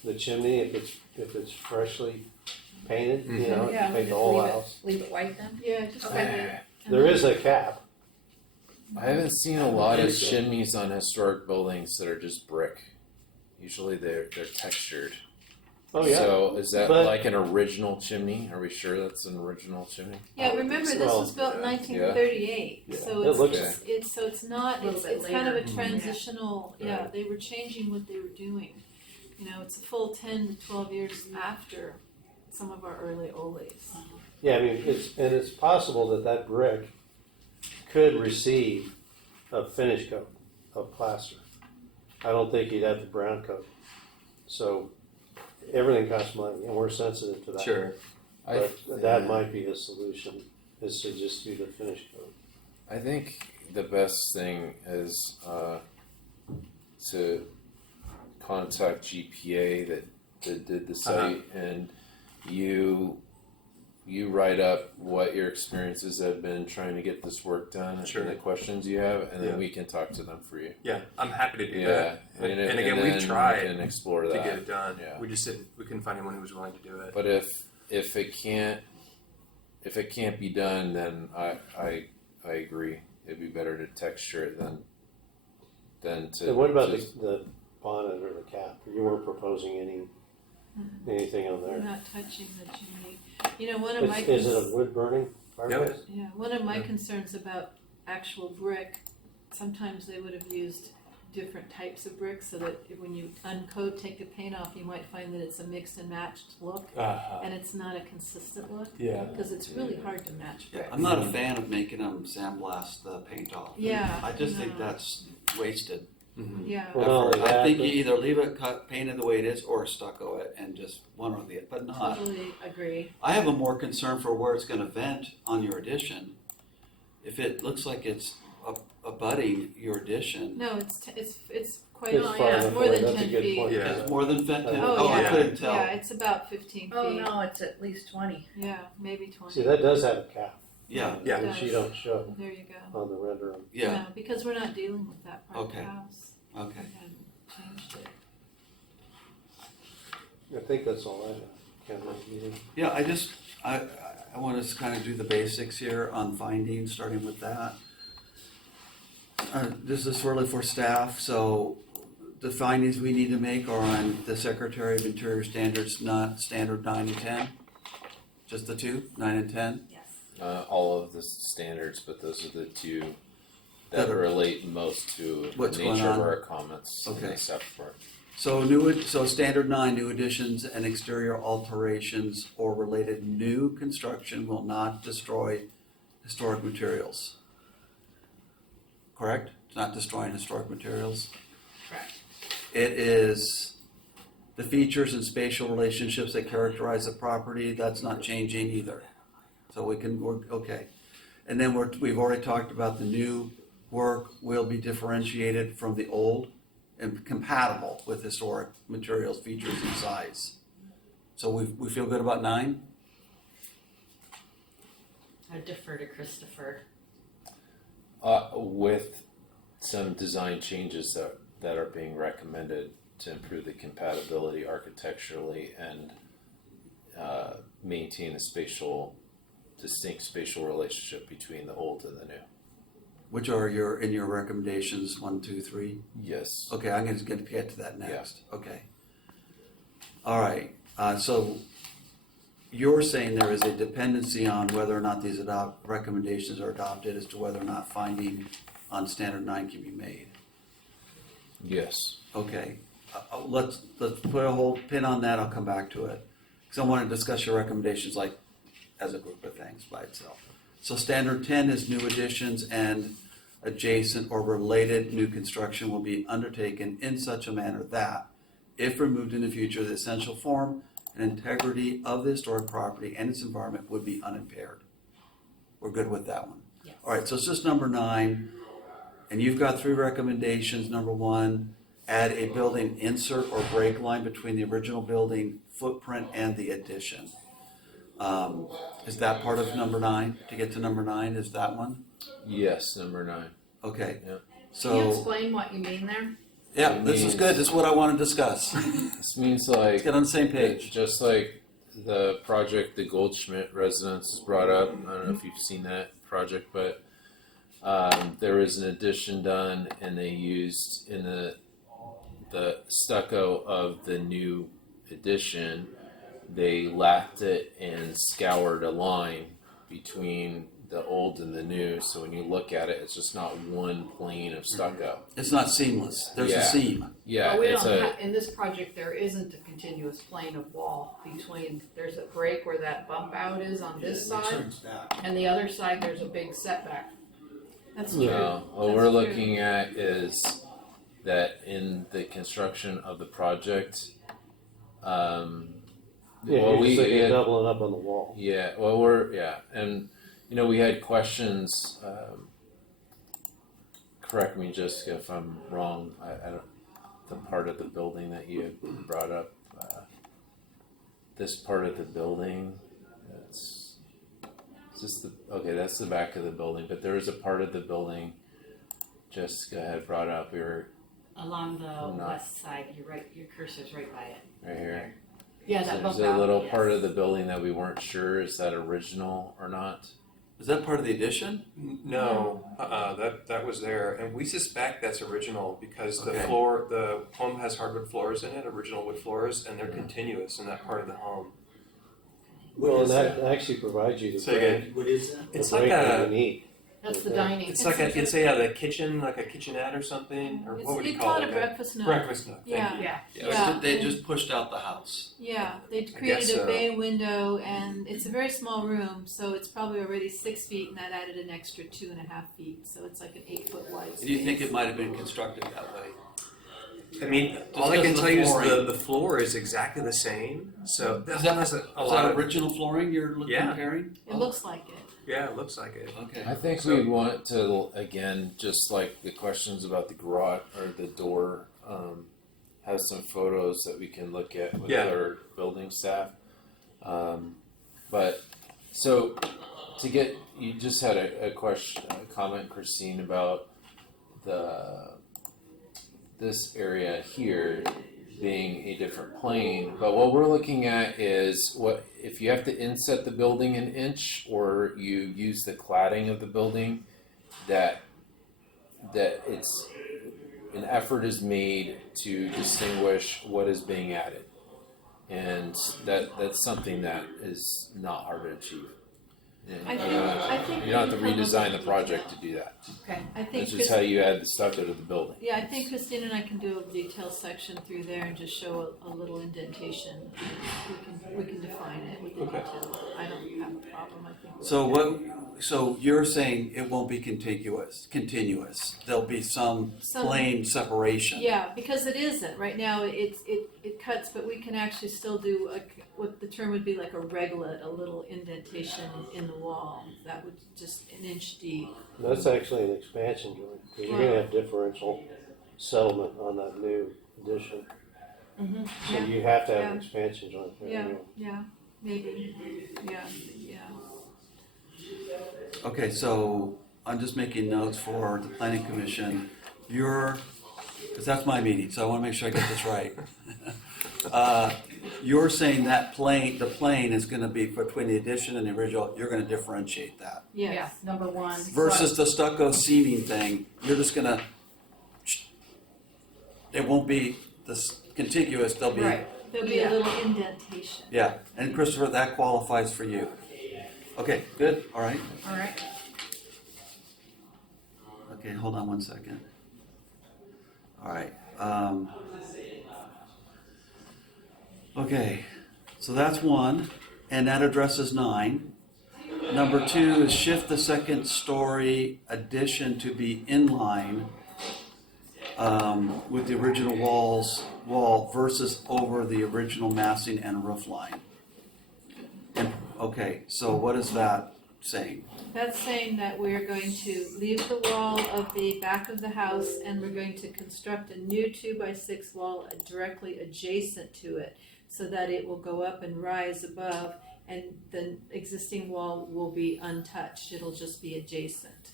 the chimney if it's freshly painted. You know, Yeah, paint we the whole just house. leave it white then? Yeah, just Okay. leave it. And There then- is a cap. I haven't seen a lot of chimneys on historic buildings that are just brick. Usually they're textured. Oh yeah. So is that But- like an original chimney? Are we sure that's an original chimney? Yeah, remember this Well, was built in yeah. 1938, Yeah. so It it's, looks- it's not, A little bit it's kind of a later. transitional, yeah, Right. they were changing what they were doing. You know, it's a full 10 to 12 years after some of our early Ole's. Yeah, I mean, it's possible that brick could receive a finish coat of plaster. I don't think you'd have the brown coat. So everything costs money, and we're sensitive to that. Sure. But that might be a solution, is to just do the finish coat. I think the best thing is to contact GPA that did the site, and you write up what your experiences have been trying to get this work done, Sure. and the questions you have, and then Yeah. we can talk to them for you. Yeah, I'm happy to do Yeah, that. And again, then we've tried we can explore to that. get it done. Yeah. We just didn't. We couldn't find anyone who was willing to do it. But if it can't be done, then I agree. It'd be better to texture it than to. And what about just- the bonnet or the cap? You weren't proposing anything on We're there. not touching the chimney. You know, one of my. Is it a wood burning fireplace? Yeah, one of my Yeah. concerns about actual brick, sometimes they would have used different types of brick so that when you uncoat, take the paint off, you might find that it's a mixed and matched look, and it's not a consistent look, Yeah. because it's really hard to match brick. I'm not a fan of making them sandblast the paint off. Yeah, I just think no. that's wasted. Yeah, Well, not only I that, think but- you either leave it cut, painted the way it is, or stucco it, and just one or the other, but not. totally agree. I have a more concern for where it's going to vent on your addition. If it looks like it's abutting your addition, No, it's quite, It's yeah, far it's enough more away. than That's a 10 good feet. point. Yeah. it's more than 10. Oh, I yeah. couldn't tell. Yeah, it's about 15 feet. Oh, no, it's at least 20. Yeah, maybe 20. See, that does have a cap. Yeah, Yeah. Which you don't show There you go. on the rendering. yeah, No, because we're not dealing with that part of the Okay. house. okay. We hadn't changed it. I think that's all I have. Can't remember. Yeah, I want to kind of do the basics here on findings, starting with that. This is really for staff, so the findings we need to make are on the Secretary of Interior standards, not standard 9 and 10. Just the two, 9 and 10. Yes. all of the standards, but those are the two That that are- relate most to What's the going nature of on. our comments in Okay. the staff report. So standard 9, new additions and exterior alterations or related new construction will not destroy historic materials. Correct? It's not destroying historic materials. Correct. It is the features and spatial relationships that characterize the property, that's not changing either. So we're okay. And then we've already talked about the new work will be differentiated from the old and compatible with historic materials, features, and size. So we feel good about 9? I defer to Christopher. With some design changes that are being recommended to improve the compatibility architecturally and maintain a distinct spatial relationship between the old and the new. Which are in your recommendations, 1, 2, 3? Yes. Okay, I'm going to get to that next. Okay. All right. So you're saying there is a dependency on whether or not these recommendations are adopted as to whether or not finding on standard 9 can be made. Yes. Okay, let's put a whole pin on that, I'll come back to it. Because I want to discuss your recommendations like as a group of things by itself. So standard 10 is new additions and adjacent or related new construction will be undertaken in such a manner that, if removed in the future, the essential form and integrity of the historic property and its environment would be unimpaired. We're good with that one. Yes. All right, so it's just number 9, and you've got 3 recommendations. Number 1, add a building insert or break line between the original building footprint and the addition. Is that part of number 9? To get to number 9, is that one? Yes, number 9. Okay. Yeah. So. Can you explain what you mean there? Yeah, this is good. This is what I want to discuss. This means Let's like get on the same page. just like the project the Goldschmidt residence is brought up. I don't know if you've seen that project, but there was an addition done, and they used in the stucco of the new addition. They lapped it and scoured a line between the old and the new, so when you look at it, it's just not one plane of stucco. It's not seamless. There's Yeah. a seam. Yeah, But we it's don't a in this project, there isn't a continuous plane of wall between, there's a break where that bump out is on this Yeah, it side, turns back. and the other side, there's a big setback. That's true. no. What That's we're true. looking at is that in the construction of the project, Yeah, well, you're we just looking at had- doubling up on the wall. Yeah, well, and we had questions. Correct me, Jessica, if I'm wrong. I don't. The part of the building that you had brought up. This part of the building. That's just that's the back of the building. But there is a part of the building. Jessica had brought up. We were Along the not- west side, you're right, your cursor's right by it. right here. Yeah, So that there's bump a out. little yes. part of the building that we weren't sure is that original or not. Is that part of the addition? No, that was there, and we suspect that's original because the Okay. the home has hardwood floors in it, original wood floors, and they're continuous in that part of the home. Well, and is that actually provides you the Say break, again. What is that? the It's break like that a, you need. That's the dining. it's like a, it's the kitchen, like a kitchenette or something, or what would you It's call called it? a breakfast nook. Breakfast nook. Yeah. Thank you. Yeah. Yeah. They just pushed out the house. Yeah, they guess created so. a bay window, and it's a very small room, so it's probably already 6 feet, and that added an extra 2.5 feet, so it's like an 8-foot wide space. Do you think it might have been constructed that way? I mean, all I because can of the tell you is flooring. the floor is exactly the same. So that Is that- has a Is lot that of original flooring you're Yeah. comparing? It looks like it. yeah, it looks like it. Okay. I think So- we want to again, just like the questions about the garage or the door, have some photos that we can look at with Yeah. our building staff. But so to get, you just had a question, a comment, Christine, about this area here being a different plane. But what we're looking at is what if you have to inset the building an inch or you use the cladding of the building, that it's an effort is made to distinguish what is being added. And that's something that is not hard to achieve. And I think you don't have to we can come redesign up the with project to do that. Okay. I think That's just how you add the stucco to the building. Yeah, I think Christine and I can do a detailed section through there and just show a little indentation. We can define it. We can Okay. detail it. I don't have a problem. I think. So you're saying it won't be continuous. There'll be some plane separation. Yeah, because it isn't right now. It cuts, but we can actually still do what the term would be like a reglet, a little indentation in the wall. That would just an inch deep. That's actually an expansion joint, because you're gonna have differential settlement on that new addition. Mm-hmm. So you have to have an expansion joint there. Yeah, anyway. yeah, maybe, yeah. Okay, so I'm just making notes for the planning commission. Because that's my meeting, so I want to make sure I get this right. You're saying that the plane is going to be between the addition and the original. You're going to differentiate that Yes. Yeah, number one. versus the stucco seaming thing. You're just going to. It won't be this contiguous. They'll be Right. There'll be Yeah. a little indentation. Yeah, and Christopher, that qualifies for you. Okay, good, all right. All right. Okay, hold on one second. All right. Okay, so that's one, and that addresses 9. Number 2 is shift the second story addition to be in line with the original wall versus over the original massing and roof line. And, okay, so what is that saying? That's saying that we're going to leave the wall of the back of the house and we're going to construct a new 2x6 wall directly adjacent to it so that it will go up and rise above and the existing wall will be untouched. It'll just be adjacent.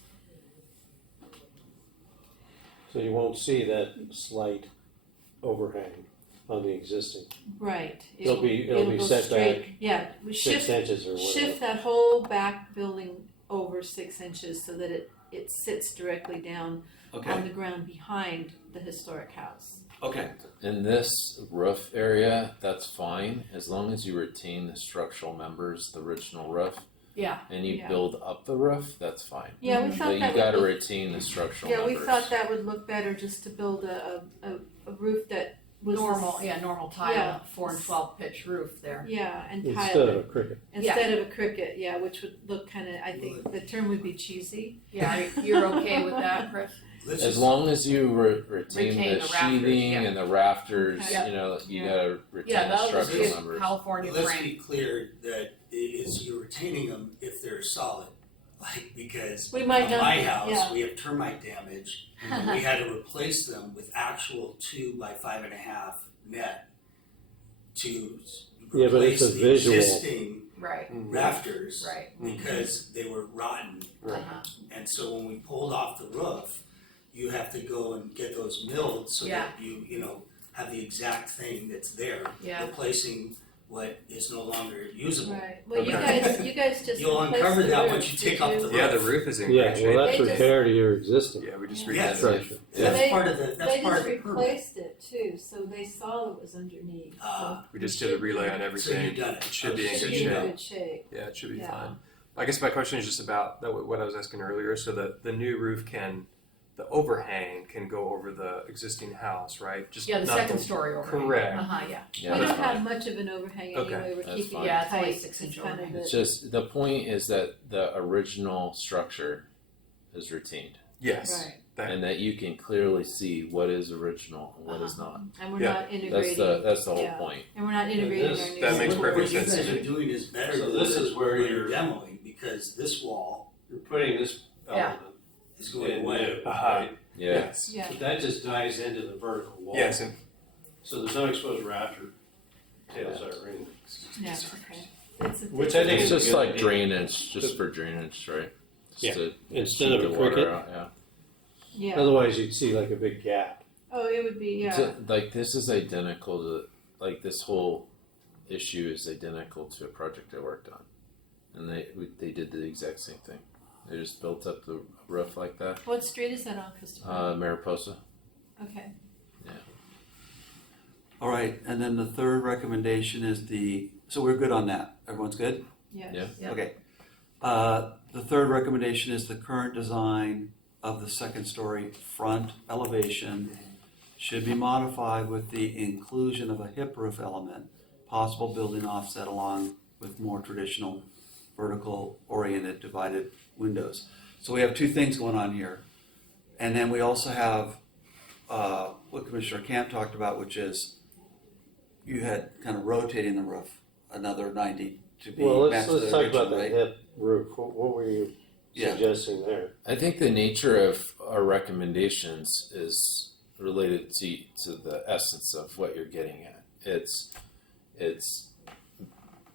So you won't see that slight overhang on the existing. Right. It'll be go set straight. back Yeah, we 6 shift inches or whatever. shift that whole back building over 6 inches so that it sits directly down on Okay, the ground behind the historic house. okay, In this roof area, that's fine, as long as you retain the structural members, the original roof, Yeah. and you Yeah. build up the roof, that's fine. Yeah, we But thought you that gotta would look, retain the structural yeah, we members. thought that would look better just to build a roof that was Normal, yeah, normal tile, Yeah. 4 and 12 pitch roof there. Yeah, and Instead tile of it a cricket. instead of a cricket. Yeah, which would look kind of. I think the term would be cheesy. Yeah, you're okay with that, Chris? Let's As just, long as you retain Retain the the rafters, sheathing yeah. and the rafters, Yeah. you know, you Yeah. gotta retain Yeah, the that'll just structural be members. California let's frame. be clear that is you're retaining them if they're solid. Like, because We might on not my be, house, yeah. we have termite damage, and we had to replace them with actual 2 by 5.5 net to Yeah, but it's replace a the visual. existing Right, rafters right. because they were rotten. Uh-huh. And so when we pulled off the roof, you have to go and get those milled so Yeah. that you know, have the exact thing that's there, Yeah. replacing what is no longer usable. Right. Well, you Okay. guys just You'll replaced uncover the that roof, once you did take off you? the roof. Yeah, the roof is in Yeah, great shape. well, that's They just- repair to your existing Yeah, we just Yeah. redid it. structure. That's They- part of the, They that's part just of the permit. replaced it too, so they saw it was underneath. Ah. We just did a relay on So everything. you've done it. It should be in So good it's in shape. good shape. Yeah, it should be Yeah. fine. I guess my question is just about what I was asking earlier. So the new roof the overhang can go over the existing house, right? Just Yeah, the not second story over. Correct. Uh-huh, yeah. Yeah, We that's don't have fine. much of an overhang Okay. anyway. We're That's keeping fine. it Yeah, it's only tight. 6-inch It's kind of overhang. It's the- just, the point is that the original structure is retained, Yes. right. That- and that you can clearly see what is original and what is not. And we're Yeah. not integrating. That's the whole yeah. point. And we're not integrating this- our new. That makes system. perfect What you sense guys to are me. doing is better So than this is where what you're- demoing, because this wall You're putting this Yeah. element is going in away. new, Uh-huh. right? Yeah, Yes. Yeah. But that just dives into the vertical wall. Yes. And So there's no exposed rafter tails Irene. Yeah, it's okay. It's a Which I think it's is a just good like idea. drainage, just for drainage, right? Just Yeah. to Instead keep of a the water cricket. out, yeah. Yeah. Otherwise, you'd see like a big gap. Oh, it would be, yeah. So, like, this is identical to, like, this whole issue is identical to a project I worked on, and they did the exact same thing. They just built up the roof like that. What street is that on, Christopher? Mariposa. Okay. All right, and then the third recommendation is so we're good on that. Everyone's good? Yes. Yeah. Yeah. Okay. The third recommendation is the current design of the second story front elevation should be modified with the inclusion of a hip roof element, possible building offset along with more traditional vertical oriented divided windows. So we have two things going on here. And then we also have what Commissioner Camp talked about, which is you had kind of rotating the roof another 90 to be Well, matched let's to the talk original, about the right? hip roof. What were you Yeah. suggesting there? I think the nature of our recommendations is related to the essence of what you're getting at. It's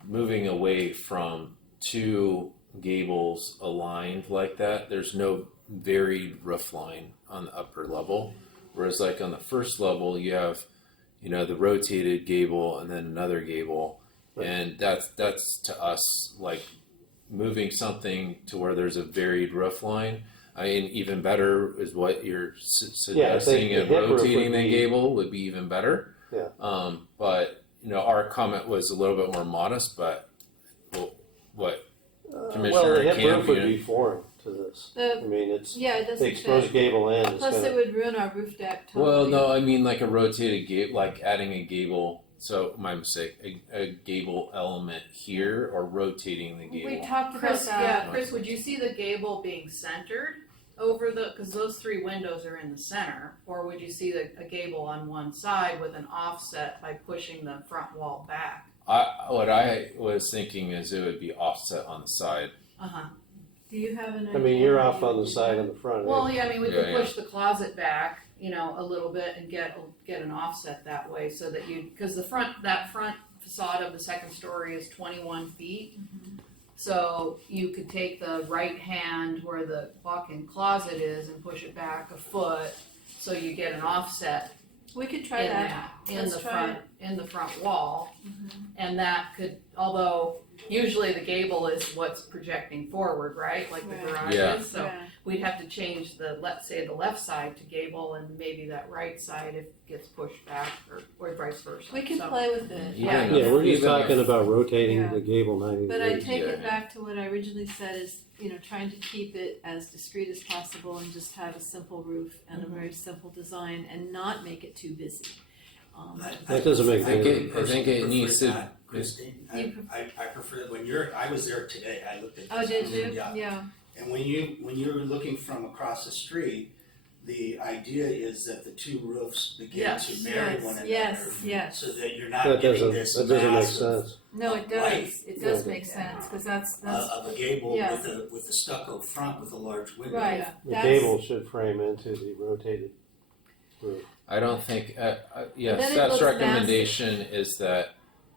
moving away from two gables aligned like that. There's no varied roof line on the upper level, whereas like on the first level you have, you know, the rotated gable and then another gable, and that's to us like moving something to where there's a varied roof line. I mean, even better is what you're suggesting, the and hip roof rotating would the be- gable would be even better. Yeah. But our comment was a little bit more modest, but what Well, Commissioner the hip Camp, roof would you know- be foreign to this. I mean, it's Yeah, it the doesn't exposed fit. gable end is Plus, kind it of. would ruin our roof deck totally. Well, no, I mean like a rotated gable, like adding a gable. So my mistake, a gable element here or rotating the gable. We talked about Chris, that. yeah, Chris, would you see the gable being centered over because those 3 windows are in the center, or would you see a gable on one side with an offset by pushing the front wall back? What I was thinking is it would be offset on the side. Do you have an idea? I mean, you're how off you on the would do side that? on the front. Well, yeah, I mean, we could Yeah, push the closet back, a little bit and get an offset that way so that because that front facade of the second story is 21 feet. So you could take the right hand where the walk-in closet is and push it back a foot, so you get an offset We could try in that. in Let's the try front in the front wall, and that could, although usually the gable is what's projecting forward, right, like the Right. garage Yeah. is. So we'd have to change let's say the left side to gable, and maybe that right side if it gets pushed back, or vice versa. We can So- play with it. Yeah. Yeah, we're just Even if- talking about rotating Yeah. the gable 90 But I degrees. take it Yeah. back to what I originally said is, trying to keep it as discreet as possible and just have a simple roof and a very simple design and not make it too busy. That doesn't make I think sense. I think it needs to. Christine, You I prefer, I was there today, I looked at. Oh, this. did you? Yeah. Yeah. And when you're looking from across the street, the idea is that the 2 roofs begin Yes, to marry one another. Yes. So that you're not That getting doesn't, this that doesn't make massive sense. No, it does. Right. It does Yeah. make sense because that's of a gable Yeah. with a stucco front with a large window. right. The That's, gable should frame into the rotated roof. I don't think. Then Yes, it staff's looks recommendation is that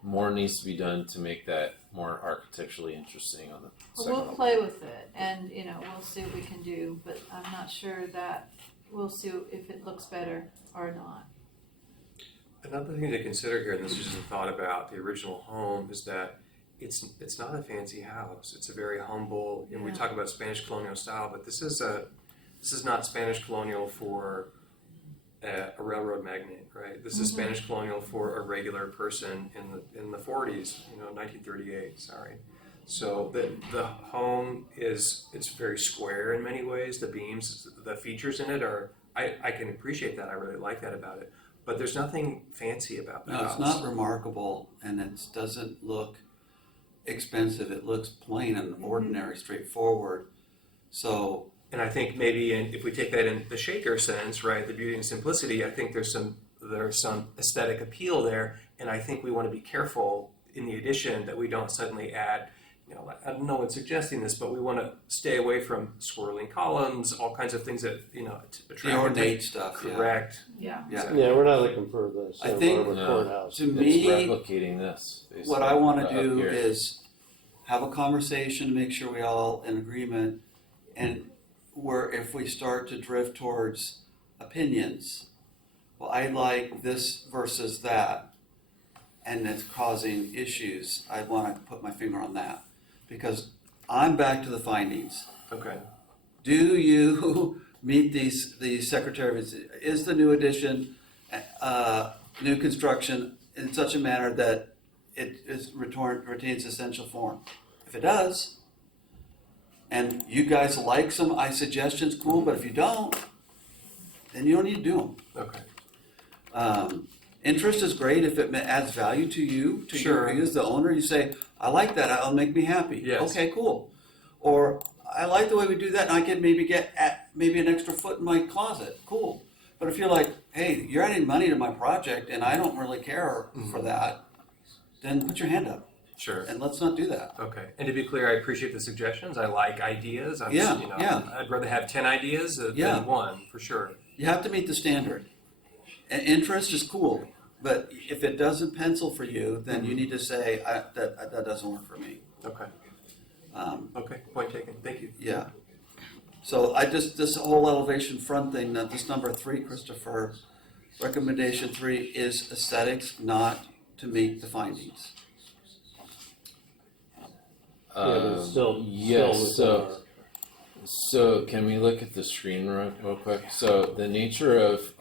more needs to be done to make that more architecturally interesting on the Well, second we'll level. play with it and we'll see what we can do. But I'm not sure that we'll see if it looks better or not. Another thing to consider here, and this is just a thought about the original home, is that it's not a fancy house. It's a very humble. And we Yeah. talk about Spanish colonial style, but this is not Spanish colonial for a railroad magnate, right? This is Spanish colonial for a regular person in the 40s, 1938. Sorry. So the home it's very square in many ways. The beams, the features in it are I can appreciate that. I really like that about it. But there's nothing fancy about the No, house. it's not remarkable, and it doesn't look expensive. It looks plain and ordinary, straightforward. So, And I think maybe if we take that in the Shaker sense, right, the beauty and simplicity, I think there's some aesthetic appeal there, and I think we want to be careful in the addition that we don't suddenly add. I don't know what's suggesting this, but we want to stay away from swirling columns, all kinds of things that the ornate stuff. Yeah. Correct. Yeah. Yeah. Yeah, we're not looking for the I Santa think- Barbara No. courthouse. To It's me, replicating this. what I want basically, to up do here. is have a conversation to make sure we all in agreement, and if we start to drift towards opinions, well, I like this versus that, and it's causing issues. I want to put my finger on that because I'm back to the findings. Okay. Do you meet the Secretary of, is the new addition, new construction in such a manner that it retains essential form? If it does, and you guys like some suggestions, cool, but if you don't, then you don't need to do them. Okay. Interest is great if it adds value to you, Sure. you as the owner. You say, I like that, it'll make me happy. Yes. Okay, cool. Or I like the way we do that, and I can maybe get maybe an extra foot in my closet. Cool. But if you're like, hey, you're adding money to my project, and I don't really care for that, then put your hand up, Sure. and let's not do that. Okay. And to be clear, I appreciate the suggestions. I like ideas. Yeah, yeah. I'd rather have 10 ideas Yeah. than one, for sure. You have to meet the standard. And interest is cool, but if it doesn't pencil for you, then you need to say that doesn't work for me. Okay. Um, Okay. Point taken. Thank you. yeah. So this whole elevation front thing, this number 3, Christopher, recommendation 3 is aesthetics, not to meet the findings. Yeah, but it's still yes. within our- So can we look at the screen real quick? So the nature of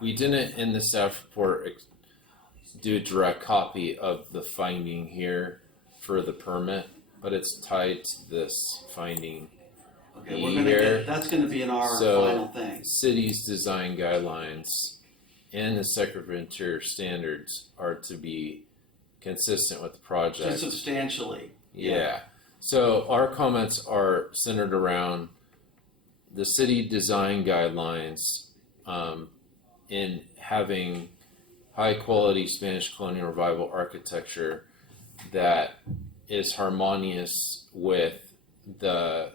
we didn't in the staff report do a direct copy of the finding here for the permit, but it's tied to this finding. Okay, we're gonna get, that's gonna be in our So- final thing. City's design guidelines and the Secretary of Interior standards are to be consistent with the project. Just substantially. Yeah. So our comments are centered around the city design guidelines in having high quality Spanish colonial revival architecture that is harmonious with the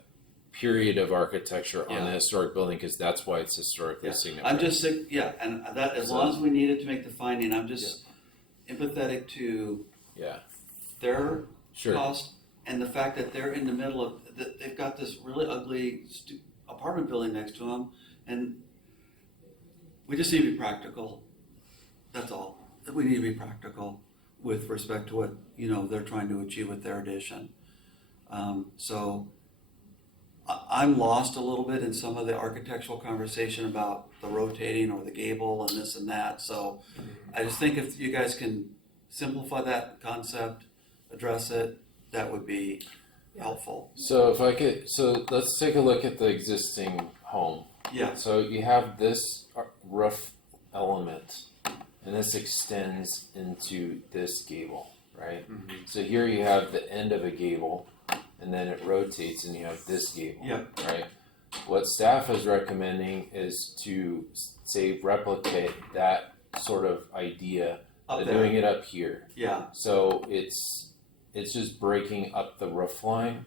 period of architecture on the historic building, because that's why it's historically Yeah. significant. I'm just, and that, as long as we needed to make the finding, I'm just empathetic to their Sure. cost and the fact that they're in the middle of, they've got this really ugly apartment building next to them, and we just need to be practical. That's all. We need to be practical with respect to what, they're trying to achieve with their addition. So I'm lost a little bit in some of the architectural conversation about the rotating or the gable and this and that. So I just think if you guys can simplify that concept, address it, that would be helpful. So if I could, so let's take a look at the existing home. Yeah. So you have this roof element, and this extends into this gable, right? Mm-hmm. So here you have the end of a gable, and then it rotates, and you have this gable, right? What staff is recommending is to say replicate that sort of idea, Up but doing it up here. Yeah. So it's just breaking up the roof line,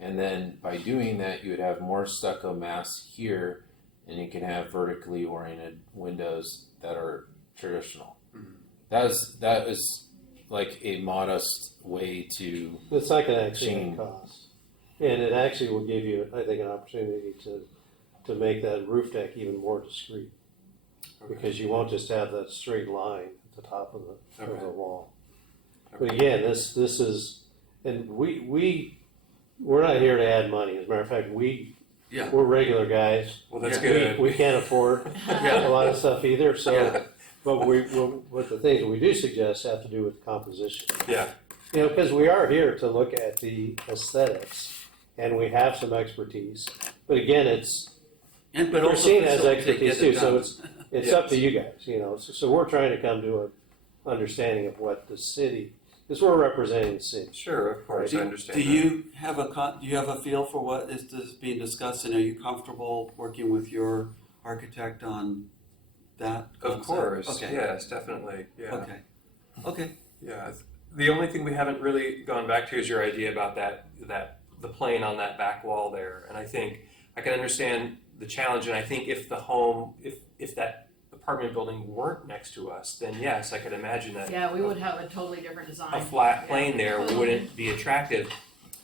and then by doing that, you would have more stucco mass here, and you can have vertically oriented windows that are traditional. That is like a modest way to. It's not going to actually change. cost, and it actually will give you, I think, an opportunity to make that roof deck even more discreet, because you won't just have that straight line at the top of the wall. But again, this is, and we're not here to add money. As a matter of fact, we're regular guys. Well, that's good. We can't afford a lot of stuff either. So, but what the things we do suggest have to do with composition. Yeah. Because we are here to look at the aesthetics, and we have some expertise. But again, But also Christine has facilitate, expertise get it too. So done. it's up to you guys. So we're trying to come to an understanding of what the city, because we're representing the city. Sure, of course, I understand. Do you have a feel for what is being discussed, and are you comfortable working with your architect on that concept? Of course, Okay. yes, definitely, yeah. Okay. Yeah, the only thing we haven't really gone back to is your idea about the plane on that back wall there. And I think I can understand the challenge, and I think if the home, if that apartment building weren't next to us, then yes, I could imagine that. Yeah, we would have a totally different design. A flat plane there wouldn't be attractive.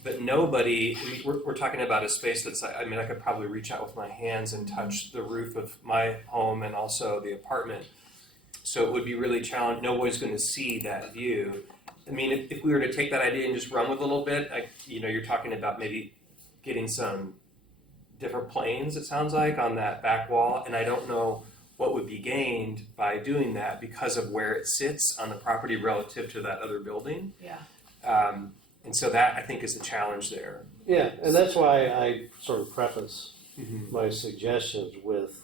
But nobody, we're talking about a space that's, I could probably reach out with my hands and touch the roof of my home and also the apartment. So it would be really challenging. Nobody's going to see that view. I mean, if we were to take that idea and just run with it a little bit, you're talking about maybe getting some different planes, it sounds like, on that back wall. And I don't know what would be gained by doing that because of where it sits on the property relative to that other building. Yeah. And so that, I think, is the challenge there. Yeah, and that's why I sort of preface my suggestions with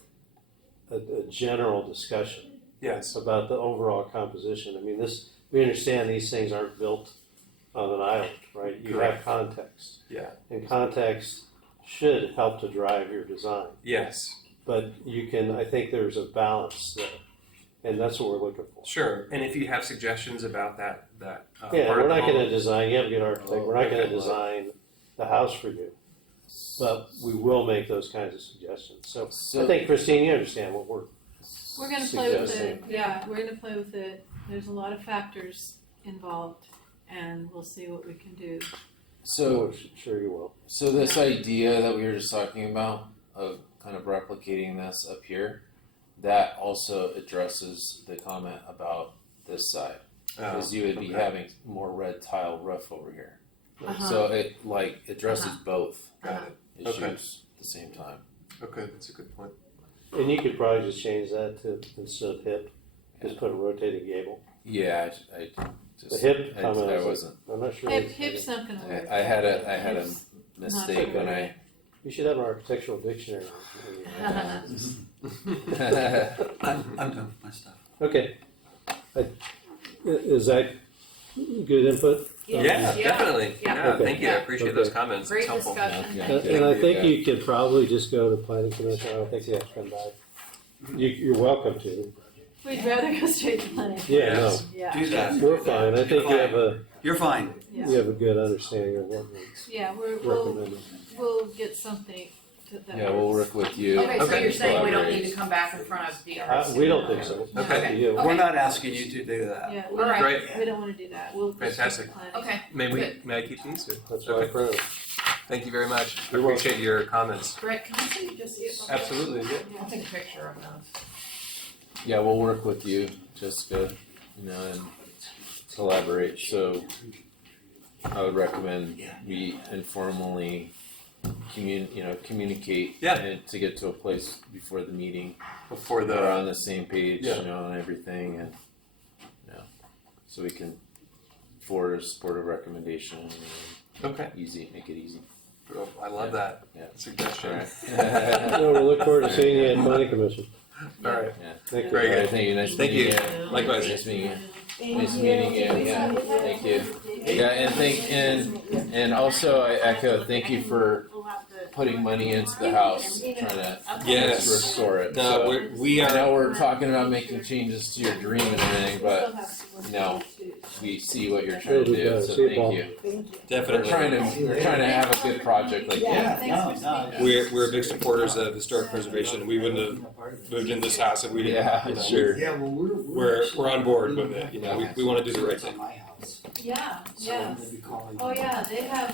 a general discussion Yes. about the overall composition. I mean, we understand these things aren't built on an island, right? You Correct. have context. Yeah. And context should help to drive your design. Yes. But I think there's a balance there. And that's what we're looking for. Sure. And if you have suggestions about that Yeah, part we're of the not going to home- design, you have a good architect, we're not going to design the house for you. But we will make those kinds of suggestions. So I think, Christine, you understand what we're going to play with it. suggesting. Yeah, we're going to play with it. There's a lot of factors involved, and we'll see what we can do. So sure you will. So this idea that we were just talking about of kind of replicating this up here, that also addresses the comment about this side, because you would be having more red tile roof over here. So it addresses both Got it. issues Okay. at the same time. Okay, that's a good point. And you could probably just change that to, instead of hip, just put a rotating gable. Yeah, I The just hip I comment. wasn't. I'm not sure. Hip's not gonna work. I had a Hip's mistake not when I. You should have an architectural dictionary. I'm done with my stuff. Okay. Is that good input? Yeah, definitely. Yeah. Okay. Thank you. I appreciate Okay. those comments. Great It's helpful. discussion. Yeah. Thank you. And I think you could probably just go to planning commission. I don't think you have to come back. You're welcome to. We'd rather go straight to planning. Yeah, no, Yeah. Do that. we're fine. I think you have a You're fine. Yeah. you have a good understanding of what we Yeah, we'll recommend. get something that. Yeah, we'll work with you. Okay, so Okay. you're saying we don't Collaborate. need to come back in front of DRC? We don't think so. Okay. Yeah, We're not asking you to do that. Yeah, All right. Great. we don't wanna do that. We'll. just Fantastic. do planning. Okay, May I keep these? Or? that's why I printed. Thank you very much. I You're welcome. appreciate your comments. Brett, can I see you just see it? Absolutely. Yeah. I'll take a picture of those. Yeah, we'll work with you, Jessica, and collaborate. So I would recommend we informally communicate Yeah. and to get to a place before the meeting. Before We're on the same page, Yeah. and everything, and so we can forward a supportive recommendation. Okay. Easy, make it easy. Well, I love that Yeah. suggestion. All right. No, we'll look forward to seeing you at planning commission. All right. Thank you. Very good. All right, thank you. Nice Thank meeting you. you. Likewise. Nice meeting you. Nice meeting you. Yeah. Thank you. Yeah, and also I echo thank you for putting money into the house, trying to Yes. restore it. No, So, we I are. know we're talking about making changes to your dream and everything, but we see what you're trying to do. So thank you. We're Definitely. trying to have a good project like that. We're big supporters of historic preservation. We wouldn't have moved in this house if we didn't. Yeah, you know, sure. Yeah, well, We're on board with it. We want to do the right thing. My house. Yeah, So yeah. I'm gonna be calling. Oh, yeah,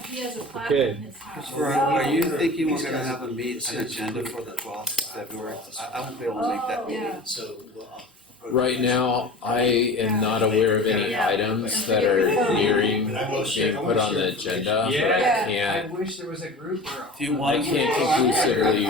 he has a plaque Okay. in his house. Christopher, are you thinking we're gonna have an agenda for the 12th of February? I won't be able to make that Oh, meeting. yeah. So, Right now, I am not aware of any items that are nearing being put on the agenda, but I can't. wish there was a group where. Do you I want to? can't conclusively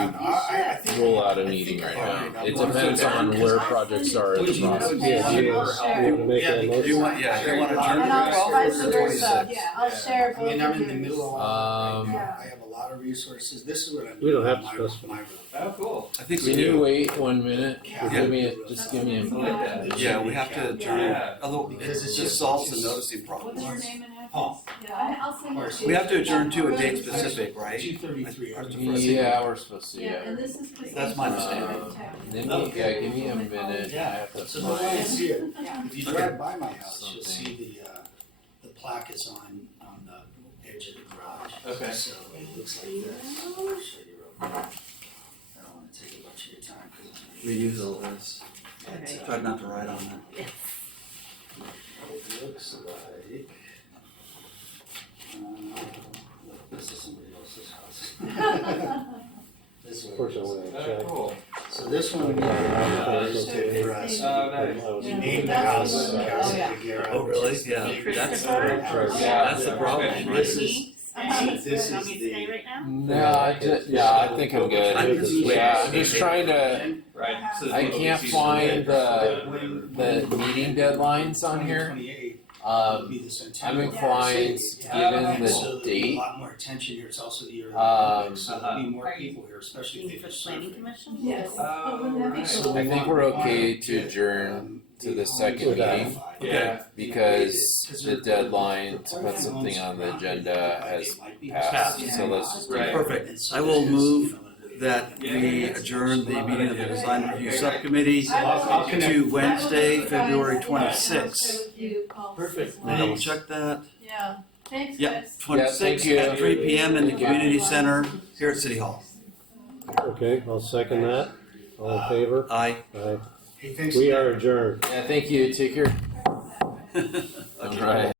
rule out a meeting right now. It depends on where projects are in the process. Yeah, you want to make a Do you motion? want, yeah, do you want to turn And I'll to find 12th the or good stuff. 26th? I'll share both I mean, I'm in of the yours. middle of all right Um, now. I have a lot of resources. This is what I'm. We don't have to my- specify. my- Oh, cool. I think we Can you do. wait 1 minute? Yeah. Give me just give me a minute. Yeah, we have to adjourn. Yeah. Although Because it it's just just- solves the it's just- noticing problem. What's your name and address? Paul. Yeah, I'll send it to you. We have to adjourn to a date specific, right? 2:33. Yeah, we're supposed to. Yeah, Yeah. and this is. the That's same my thing. understanding. Give me a minute. I have to So the way I see it, Yeah. if you drive by my house, you'll see the plaque is on the edge of the garage. Okay. So it looks like this. I'll show you real quick. I don't wanna take a bunch of your time, cause it's. We use all this. Okay. Try not to write on that. It looks like, look, this is somebody else's house. This one. Unfortunately, I checked. Cool. So this one, we did for us. We named the house Casa Figuera. Oh, really? Yeah. That's the problem, right? This is, this Want is me to stay the. right now? No, I think I'm good. Yeah, I'm just trying to. Right. So I can't find the meeting deadlines on here. 28 Um, would be the I'm centennial. inclined, given So the there'll be a date. lot more attention here. It's also the year of the Um, Olympics, so there'll be more people here, especially if For they the just planning surf. commission? Yes. Oh, wouldn't that be So cool? I we think want- we're we wanna okay get, to adjourn to the second homes meeting. identified. Yeah. Because the deadline to put something on the agenda has passed, so let's just do Right. that. Perfect. I will move that we adjourn the meeting of the Design Review Subcommittee to Wednesday, February 26th. Perfect. Double check that. Yeah, thanks, Yep, guys. 26th you. at 3 p.m. in the Thank you. community center here at City Hall. Okay, I'll second that. All in favor? Aye. Aye. Hey, thanks. We are adjourned. Yeah, thank you, take care. All right.